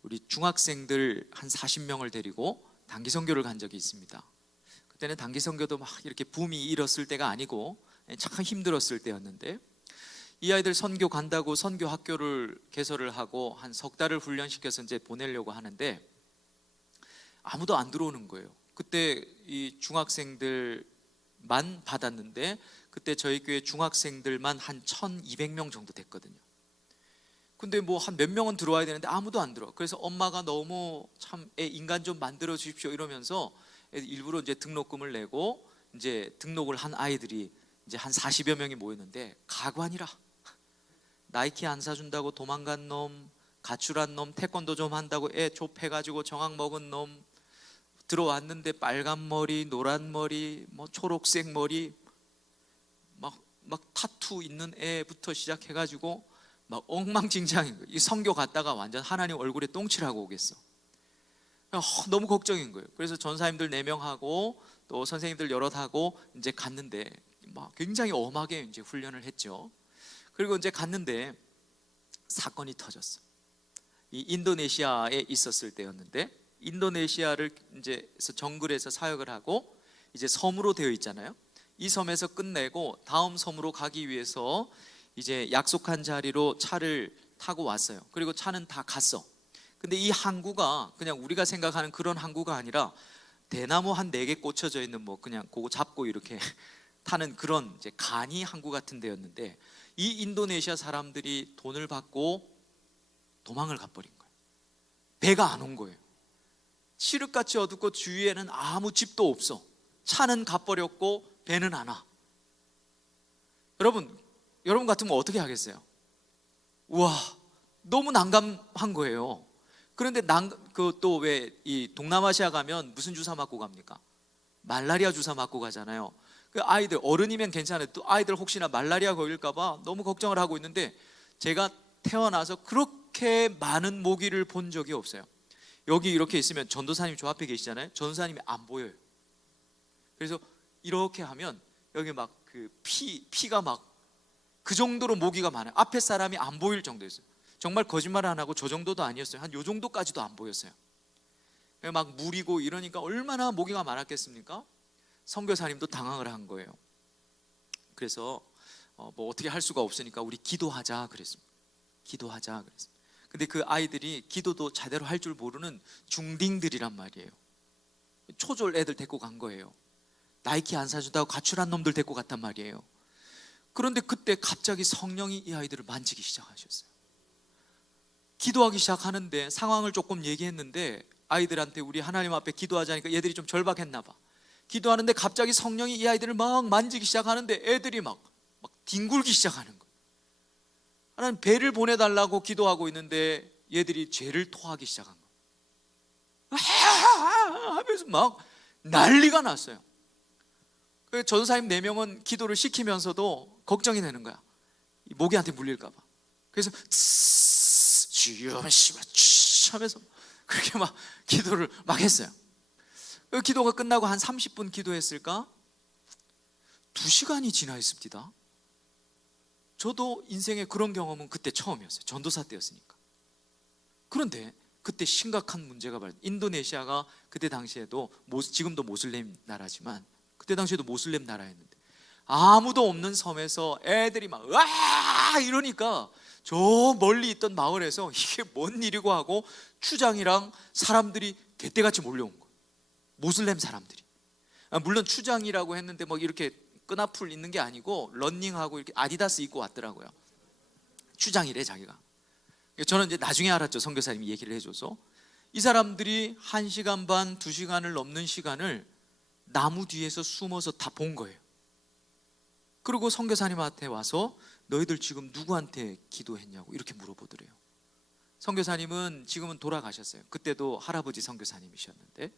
우리 중학생들 한 40명을 데리고 단기 선교를 간 적이 있습니다. 그때는 단기 선교도 막 이렇게 붐이 일었을 때가 아니고 참 힘들었을 때였는데, 이 아이들 선교 간다고 선교 학교를 개설을 하고 한 석 달을 훈련시켜서 이제 보내려고 하는데 아무도 안 들어오는 거예요. 그때 이 중학생들만 받았는데 그때 저희 교회 중학생들만 한 1200명 정도 됐거든요. 근데 뭐 한 몇 명은 들어와야 되는데 아무도 안 들어. 그래서 엄마가 너무 참 애 인간 좀 만들어 주십시오 이러면서 일부러 이제 등록금을 내고 이제 등록을 한 아이들이 이제 한 40여 명이 모였는데, 가관이라 나이키 안 사준다고 도망간 놈, 가출한 놈, 태권도 좀 한다고 애 좁혀가지고 정학 먹은 놈 들어왔는데, 빨간 머리, 노란 머리, 뭐 초록색 머리, 막 타투 있는 애부터 시작해가지고 막 엉망진창인 거예요. 이 선교 갔다가 완전 하나님 얼굴에 똥칠하고 오겠어. 너무 걱정인 거예요. 그래서 전사님들 4명하고 또 선생님들 여럿 하고 이제 갔는데, 막 굉장히 엄하게 이제 훈련을 했죠. 그리고 이제 갔는데 사건이 터졌어. 이 인도네시아에 있었을 때였는데, 인도네시아를 이제 정글에서 사역을 하고 이제 섬으로 되어 있잖아요. 이 섬에서 끝내고 다음 섬으로 가기 위해서 이제 약속한 자리로 차를 타고 왔어요. 그리고 차는 다 갔어. 근데 이 항구가 그냥 우리가 생각하는 그런 항구가 아니라 대나무 한 4개 꽂혀져 있는 뭐 그냥 그거 잡고 이렇게 타는 그런 이제 간이 항구 같은 데였는데, 이 인도네시아 사람들이 돈을 받고 도망을 가버린 거예요. 배가 안 온 거예요. 칠흑같이 어둡고 주위에는 아무 집도 없어. 차는 가버렸고 배는 안 와. 여러분 같으면 어떻게 하겠어요? 우와, 너무 난감한 거예요. 그런데 또 왜 이 동남아시아 가면 무슨 주사 맞고 갑니까? 말라리아 주사 맞고 가잖아요. 그 아이들, 어른이면 괜찮아요. 또 아이들 혹시나 말라리아 걸릴까봐 너무 걱정을 하고 있는데, 제가 태어나서 그렇게 많은 모기를 본 적이 없어요. 여기 이렇게 있으면 전도사님 저 앞에 계시잖아요. 전도사님이 안 보여요. 그래서 이렇게 하면 여기 막 그 피가 막 그 정도로 모기가 많아요. 앞에 사람이 안 보일 정도였어요. 정말 거짓말 안 하고 저 정도도 아니었어요. 한 요 정도까지도 안 보였어요. 막 물이고 이러니까 얼마나 모기가 많았겠습니까? 선교사님도 당황을 한 거예요. 그래서 뭐 어떻게 할 수가 없으니까 우리 기도하자 그랬습니다. 기도하자 그랬습니다. 근데 그 아이들이 기도도 제대로 할 줄 모르는 중딩들이란 말이에요. 초졸 애들 데리고 간 거예요. 나이키 안 사준다고 가출한 놈들 데리고 갔단 말이에요. 그런데 그때 갑자기 성령이 이 아이들을 만지기 시작하셨어요. 기도하기 시작하는데 상황을 조금 얘기했는데, 아이들한테 우리 하나님 앞에 기도하자니까 얘들이 좀 절박했나 봐. 기도하는데 갑자기 성령이 이 아이들을 막 만지기 시작하는데 애들이 막 뒹굴기 시작하는 거예요. 하나님 배를 보내달라고 기도하고 있는데 얘들이 죄를 토하기 시작한 거예요. 하면서 막 난리가 났어요. 전사님 4명은 기도를 시키면서도 걱정이 되는 거야. 모기한테 물릴까 봐. 그래서 주여 씨발 하면서 그렇게 막 기도를 막 했어요. 그 기도가 끝나고 한 30분 기도했을까? 2시간이 지나 있습니다. 저도 인생에 그런 경험은 그때 처음이었어요. 전도사 때였으니까. 그런데 그때 심각한 문제가 발생. 인도네시아가 그때 당시에도 지금도 모슬렘 나라지만 그때 당시에도 모슬렘 나라였는데, 아무도 없는 섬에서 애들이 막 와 이러니까 저 멀리 있던 마을에서 이게 뭔 일이고 하고 추장이랑 사람들이 개떼같이 몰려온 거예요. 모슬렘 사람들이. 물론 추장이라고 했는데 뭐 이렇게 끈앞을 있는 게 아니고 런닝하고 이렇게 아디다스 입고 왔더라고요. 추장이래 자기가. 저는 이제 나중에 알았죠. 선교사님이 얘기를 해줘서. 이 사람들이 1시간 반, 2시간을 넘는 시간을 나무 뒤에서 숨어서 다 본 거예요. 그리고 선교사님한테 와서 너희들 지금 누구한테 기도했냐고 이렇게 물어보더래요. 선교사님은 지금은 돌아가셨어요. 그때도 할아버지 선교사님이셨는데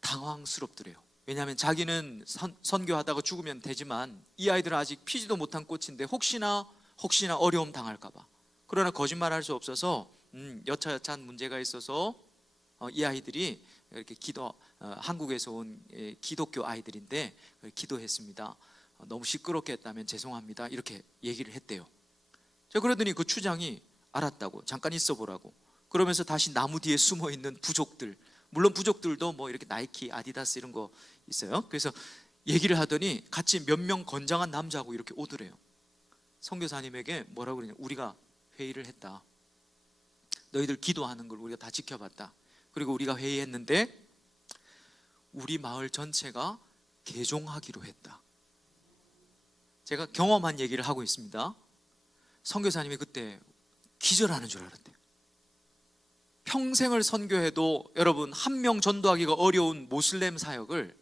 당황스럽더래요. 왜냐하면 자기는 선교하다가 죽으면 되지만 이 아이들은 아직 피지도 못한 꽃인데 혹시나 어려움 당할까 봐. 그러나 거짓말할 수 없어서 여차여차한 문제가 있어서 이 아이들이 이렇게 한국에서 온 기독교 아이들인데 기도했습니다. 너무 시끄럽게 했다면 죄송합니다. 이렇게 얘기를 했대요. 제가 그러더니 그 추장이 알았다고, 잠깐 있어 보라고. 그러면서 다시 나무 뒤에 숨어 있는 부족들, 물론 부족들도 뭐 이렇게 나이키, 아디다스 이런 거 있어요. 그래서 얘기를 하더니 같이 몇 명 건장한 남자하고 이렇게 오더래요. 선교사님에게 뭐라고 그러냐, 우리가 회의를 했다. 너희들 기도하는 걸 우리가 다 지켜봤다. 그리고 우리가 회의했는데 우리 마을 전체가 개종하기로 했다. 제가 경험한 얘기를 하고 있습니다. 선교사님이 그때 기절하는 줄 알았대요. 평생을 선교해도 여러분 한 명 전도하기가 어려운 모슬렘 사역을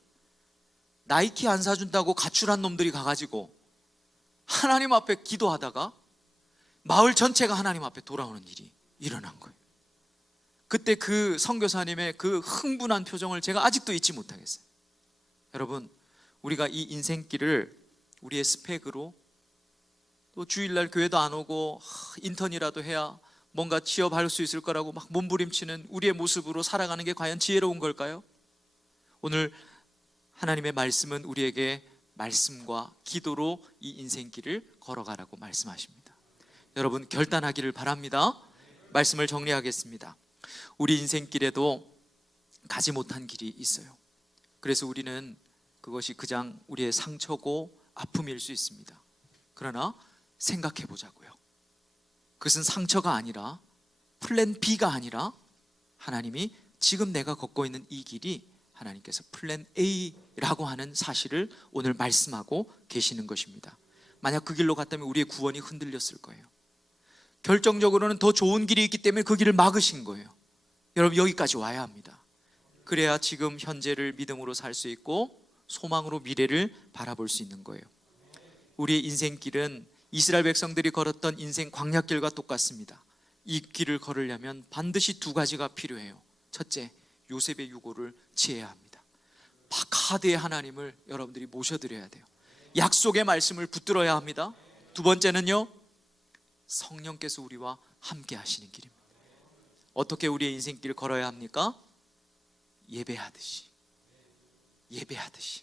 나이키 안 사준다고 가출한 놈들이 가가지고 하나님 앞에 기도하다가 마을 전체가 하나님 앞에 돌아오는 일이 일어난 거예요. 그때 그 선교사님의 그 흥분한 표정을 제가 아직도 잊지 못하겠어요. 여러분, 우리가 이 인생길을 우리의 스펙으로, 또 주일날 교회도 안 오고 인턴이라도 해야 뭔가 취업할 수 있을 거라고 막 몸부림치는 우리의 모습으로 살아가는 게 과연 지혜로운 걸까요? 오늘 하나님의 말씀은 우리에게 말씀과 기도로 이 인생길을 걸어가라고 말씀하십니다. 여러분, 결단하기를 바랍니다. 말씀을 정리하겠습니다. 우리 인생길에도 가지 못한 길이 있어요. 그래서 우리는 그것이 그냥 우리의 상처고 아픔일 수 있습니다. 그러나 생각해 보자고요. 그것은 상처가 아니라, 플랜 B가 아니라, 하나님이 지금 내가 걷고 있는 이 길이 하나님께서 플랜 A라고 하는 사실을 오늘 말씀하고 계시는 것입니다. 만약 그 길로 갔다면 우리의 구원이 흔들렸을 거예요. 결정적으로는 더 좋은 길이 있기 때문에 그 길을 막으신 거예요. 여러분, 여기까지 와야 합니다. 그래야 지금 현재를 믿음으로 살 수 있고 소망으로 미래를 바라볼 수 있는 거예요. 우리의 인생길은 이스라엘 백성들이 걸었던 인생 광야길과 똑같습니다. 이 길을 걸으려면 반드시 두 가지가 필요해요. 첫째, 요셉의 유고를 지어야 합니다. 파카드의 하나님을 여러분들이 모셔드려야 돼요. 약속의 말씀을 붙들어야 합니다. 두 번째는요, 성령께서 우리와 함께 하시는 길입니다. 어떻게 우리의 인생길을 걸어야 합니까? 예배하듯이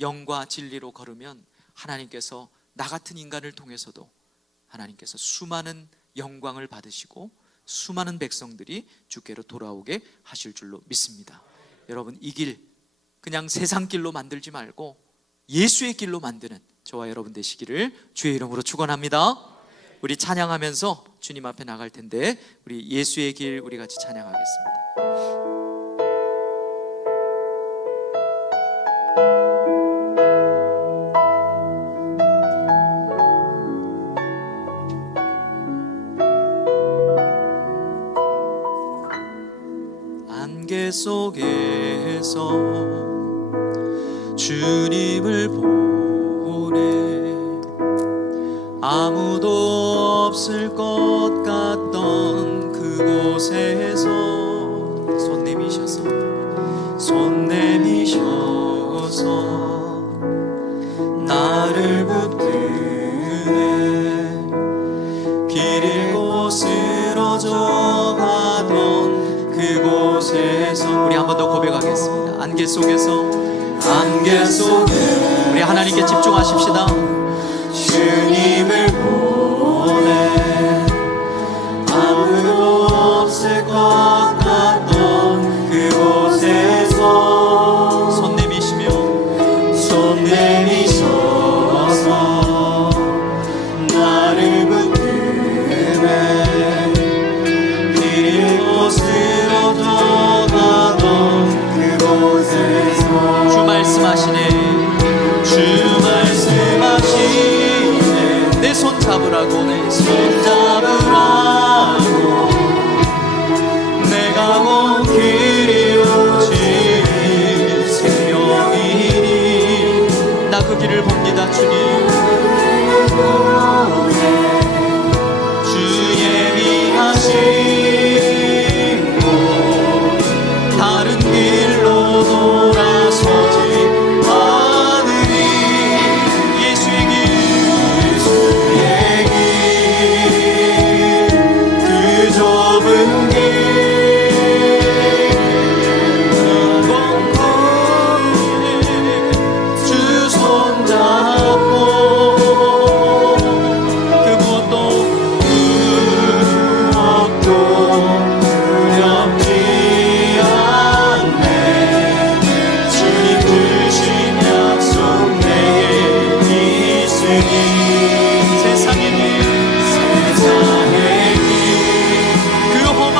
영과 진리로 걸으면 하나님께서 나 같은 인간을 통해서도 하나님께서 수많은 영광을 받으시고 수많은 백성들이 주께로 돌아오게 하실 줄로 믿습니다. 여러분, 이 길 그냥 세상 길로 만들지 말고 예수의 길로 만드는 저와 여러분 되시기를 주의 이름으로 축원합니다. 우리 찬양하면서 주님 앞에 나갈 텐데 우리 예수의 길 우리 같이 찬양하겠습니다. 안개 속에서 주님을 보내 아무도 없을 것 같던 그곳에서 손 내미셔서 나를 붙드네 길 잃고 쓰러져 가던 그곳에서 우리 한 번 더 고백하겠습니다. 안개 속에서 우리 하나님께 집중하십시다. 주님을 보내 아무도 없을 것 같던 그곳에서 손 내미셔서 나를 붙드네 길 잃고 쓰러져 가던 그곳에서 주 말씀하시네 내 손 잡으라고 내가 온 길이 오직 생명이니 나 그 길을 봅니다. 주님 주 예비하시고 다른 길로 돌아서지 않으리 예수의 길 그 좁은 길 주 손잡고 그 무엇도 두렵지 않네 주님 주신 약속 내게 있으니 세상의 길 그 험한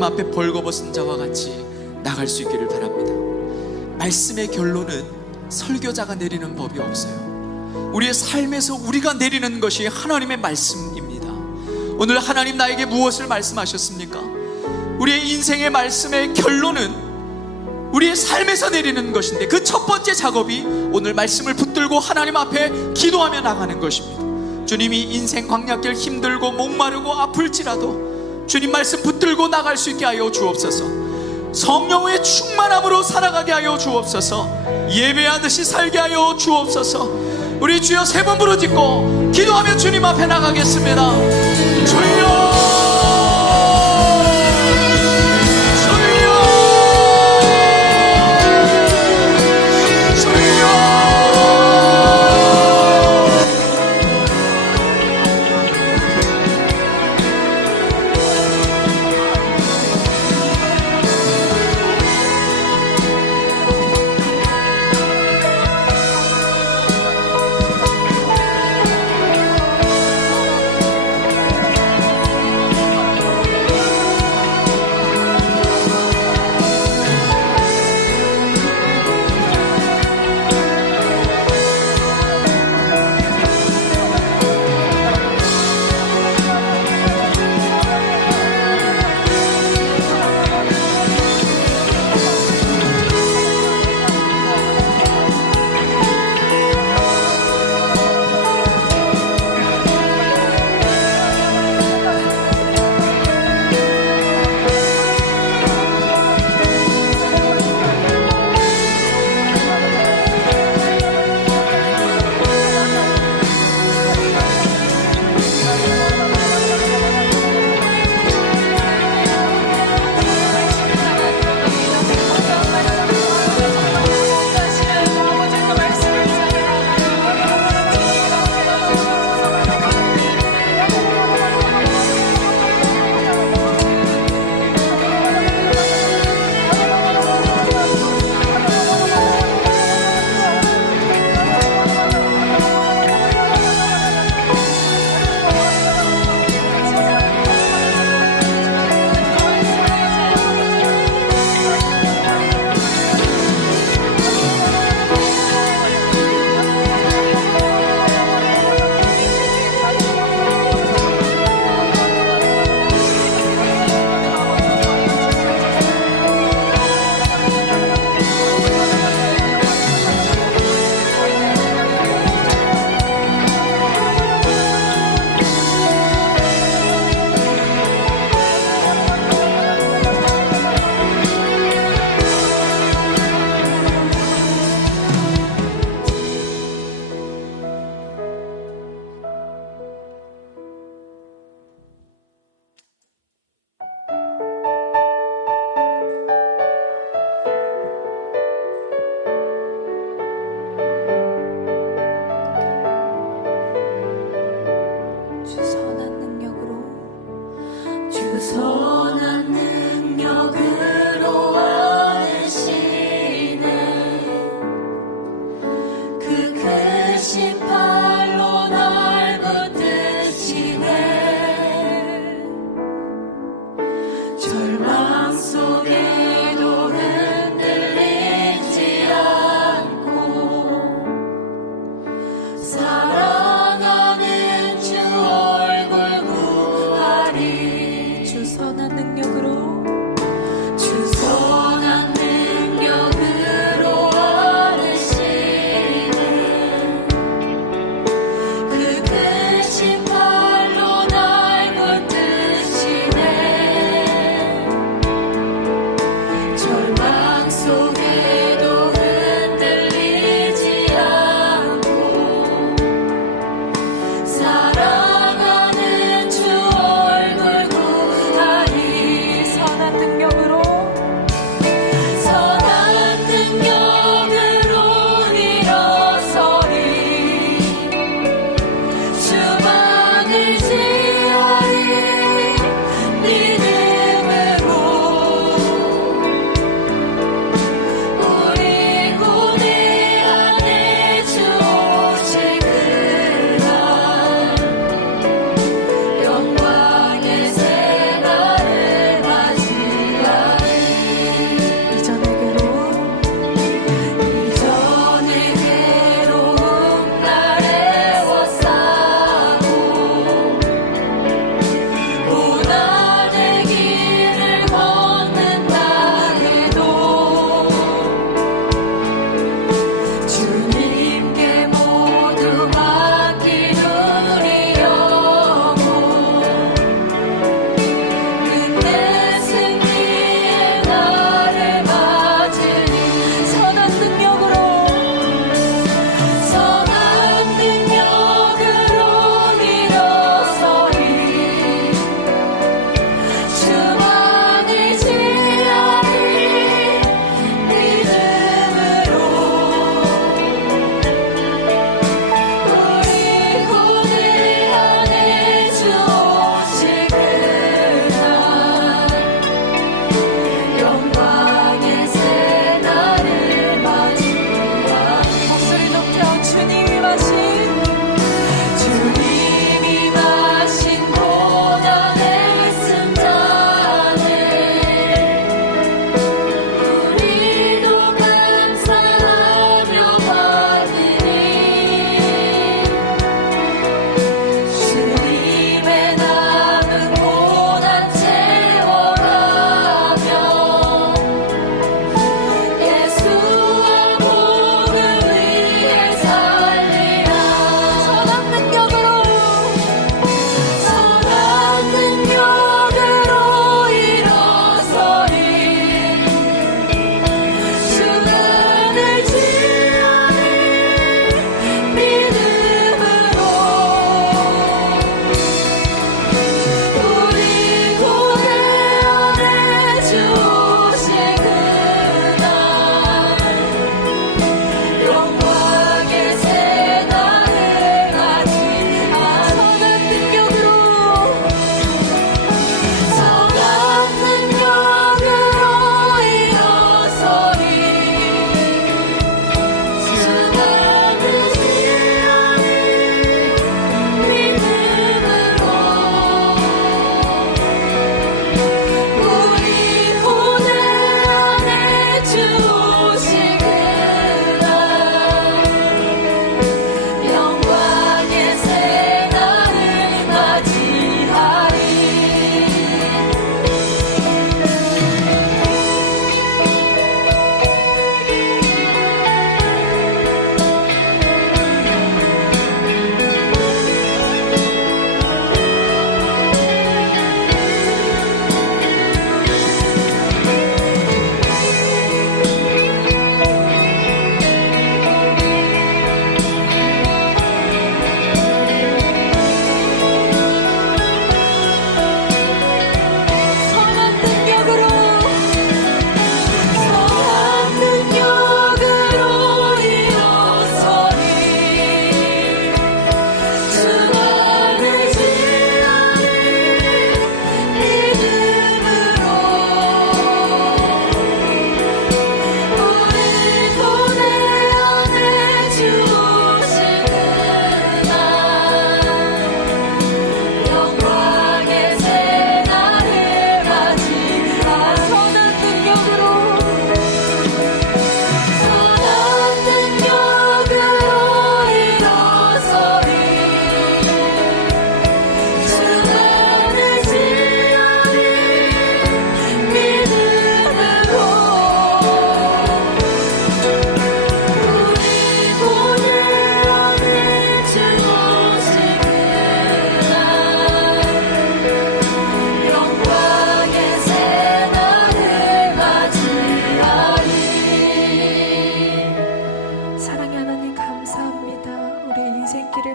하나님 앞에 벌거벗은 자와 같이 나갈 수 있기를 바랍니다. 말씀의 결론은 설교자가 내리는 법이 없어요. 우리의 삶에서 우리가 내리는 것이 하나님의 말씀입니다. 오늘 하나님 나에게 무엇을 말씀하셨습니까? 우리의 인생의 말씀의 결론은 우리의 삶에서 내리는 것인데, 그 첫 번째 작업이 오늘 말씀을 붙들고 하나님 앞에 기도하며 나가는 것입니다. 주님이 인생 광야길 힘들고 목마르고 아플지라도 주님 말씀 붙들고 나갈 수 있게 하여 주옵소서. 성령의 충만함으로 살아가게 하여 주옵소서. 예배하듯이 살게 하여 주옵소서. 우리 주여 세 번 부르짖고 기도하며 주님 앞에 나가겠습니다. 주여, 선한 능력으로 와르시네. 그 크신 팔로 날 붙드시네. 절망 속에도 흔들리지 않고 사랑하는 주 얼굴 구하리. 주 선한 능력으로 주 선한 능력으로 와르시네.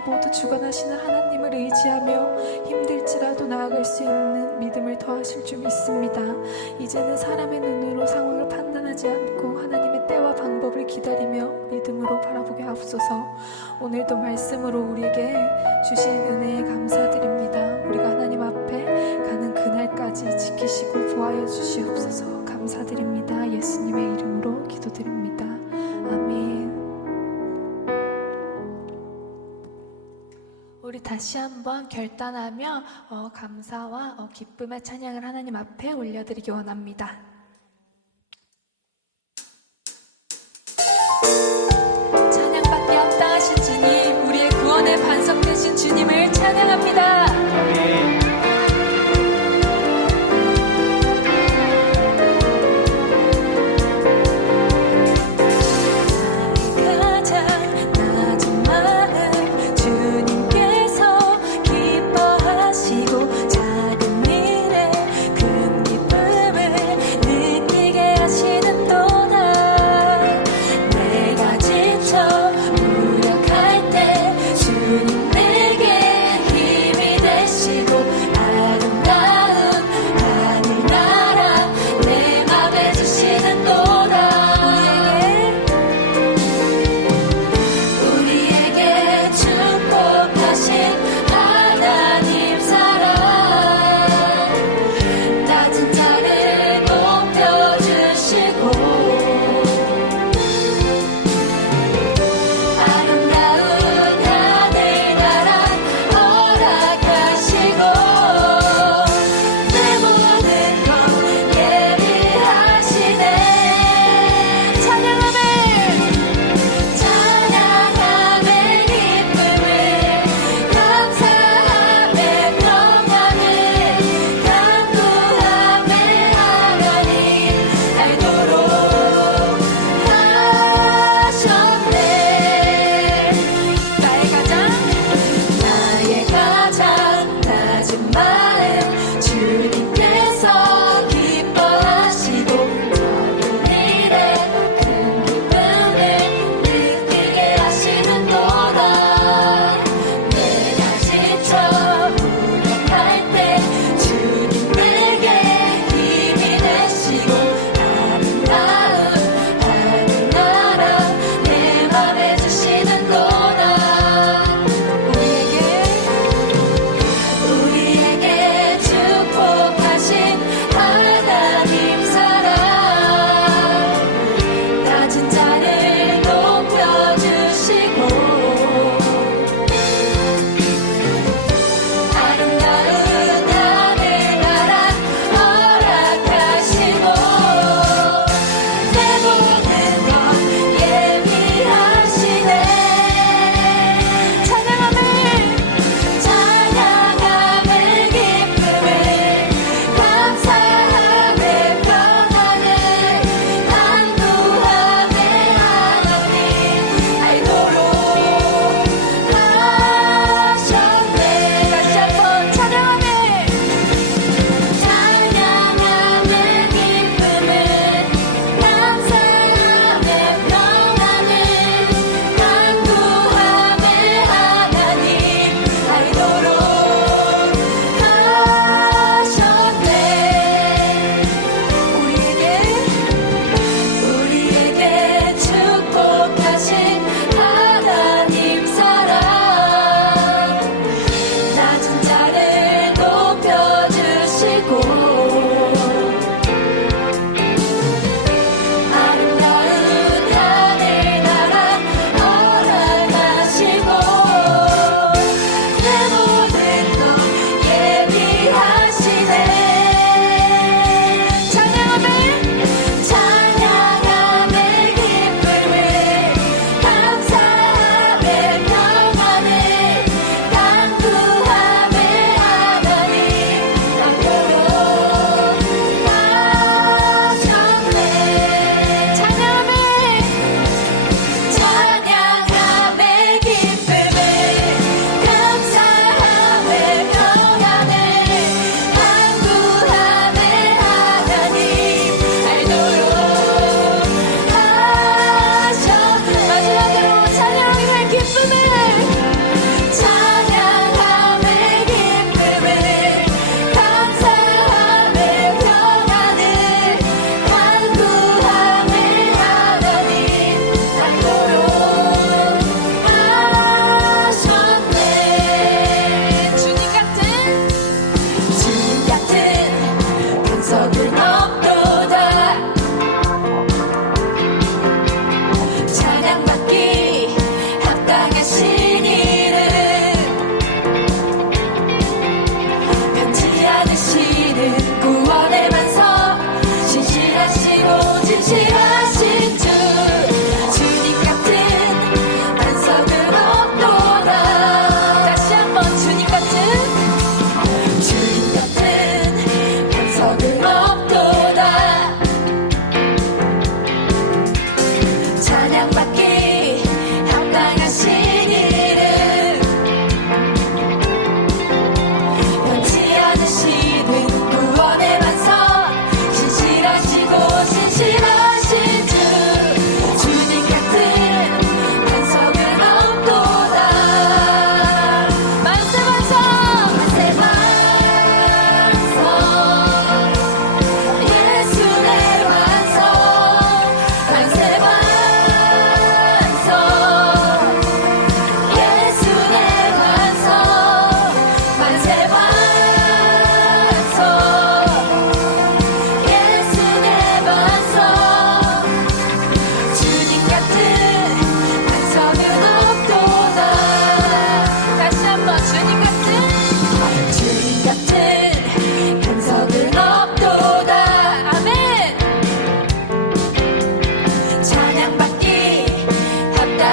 모두 주관하시는 하나님을 의지하며 힘들지라도 나아갈 수 있는 믿음을 더하실 줄 믿습니다. 이제는 사람의 눈으로 상황을 판단하지 않고 하나님의 때와 방법을 기다리며 믿음으로 바라보게 하옵소서. 오늘도 말씀으로 우리에게 주신 은혜에 감사드립니다. 우리가 하나님 앞에 가는 그날까지 지키시고 보하여 주시옵소서. 감사드립니다. 예수님의 이름으로 기도드립니다. 아멘. 우리 다시 한번 결단하며 감사와 기쁨의 찬양을 하나님 앞에 올려드리기 원합니다. 찬양받기 합당하신 주님, 우리의 구원의 반석 되신 주님을 찬양합니다. 가장 낮은 마음 주님께서 기뻐하시고 작은 일에 큰 기쁨을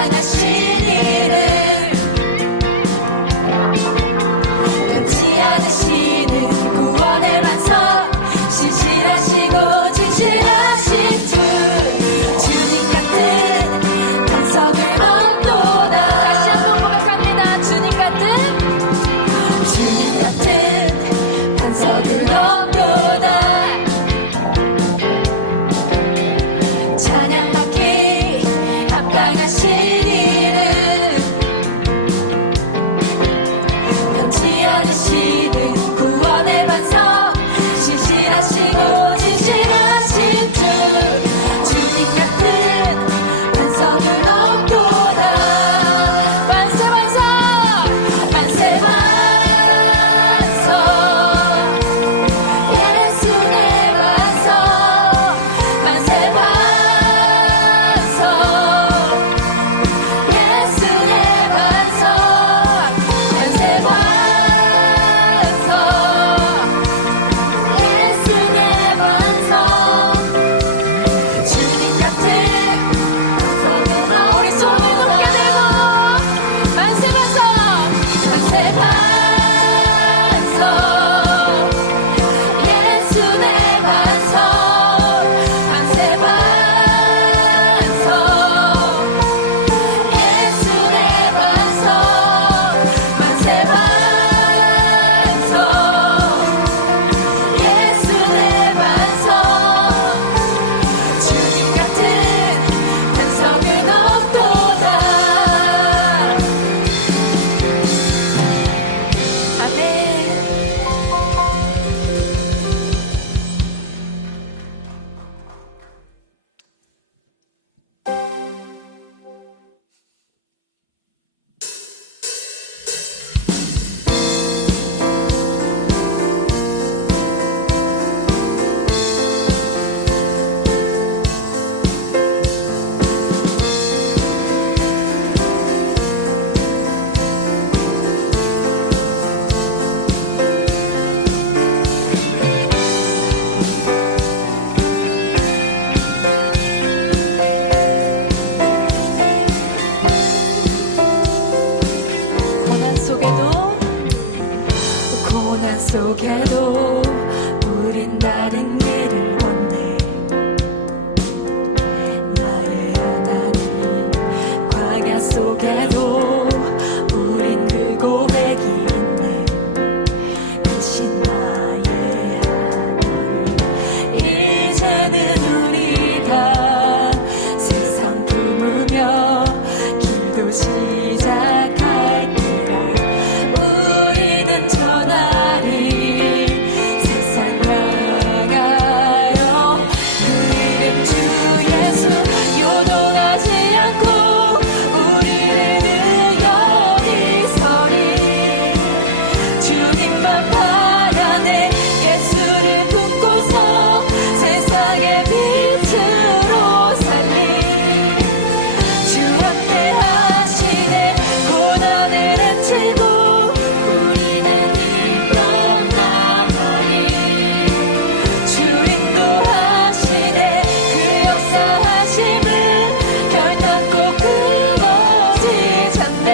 합당하신 이름 변치 않으시는 구원의 반석 신실하시고 진실하신 주 주님 같은 반석을 얻도다 다시 한번 고백합니다. 주님 같은 반석을 얻도다 찬양받기 합당하신 이름 변치 않으시는 구원의 반석 신실하시고 진실하신 주 주님 같은 반석을 얻도다 만세 반석 만세 반석 예수 내 반석 만세 반석 예수 내 반석 만세 반석 예수 내 반석 주님 같은 반석을 우리 손을 높게 들고 만세 반석 만세 반석 예수 내 반석 만세 반석 예수 내 반석 만세 반석 예수 내 반석 주님 같은 반석을 얻도다 아멘. 고난 속에도 우린 다른 길을 걷네 나의 하나님 광야 속에도 우린 그 고백이 있네 크신 나의 하나님 이제는 우리가 세상 품으며 길도 시작할기라 우리는 전하리 세상 나가요 그 이름 주 예수 요동하지 않고 우리는 여기 서리 주님만 바라네 예수를 품고서 세상의 빛으로 살리 주 앞에 하시네 고난을 헤치고 우리는 일어나가리 주 인도하시네 그 역사하심은 결단코 끊어지지 않네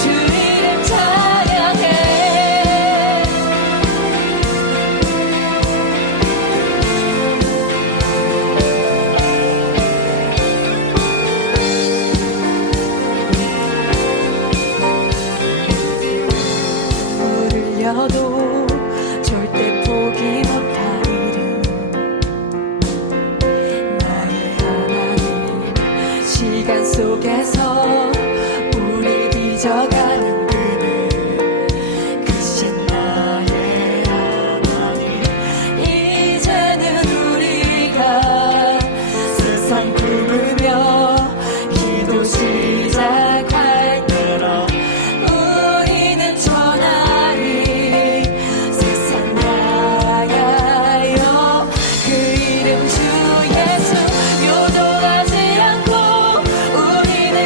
주 이름 찬양해 울려도 절대 포기 못할 이름 나의 하나님 시간 속에서 우리 빚어가는 그늘 크신 나의 하나님 이제는 우리가 세상 품으며 기도 시작할 때로 우리는 전하리 세상 나가요 그 이름 주 예수 요동하지 않고 우리는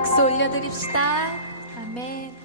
박수 올려드립시다. 아멘.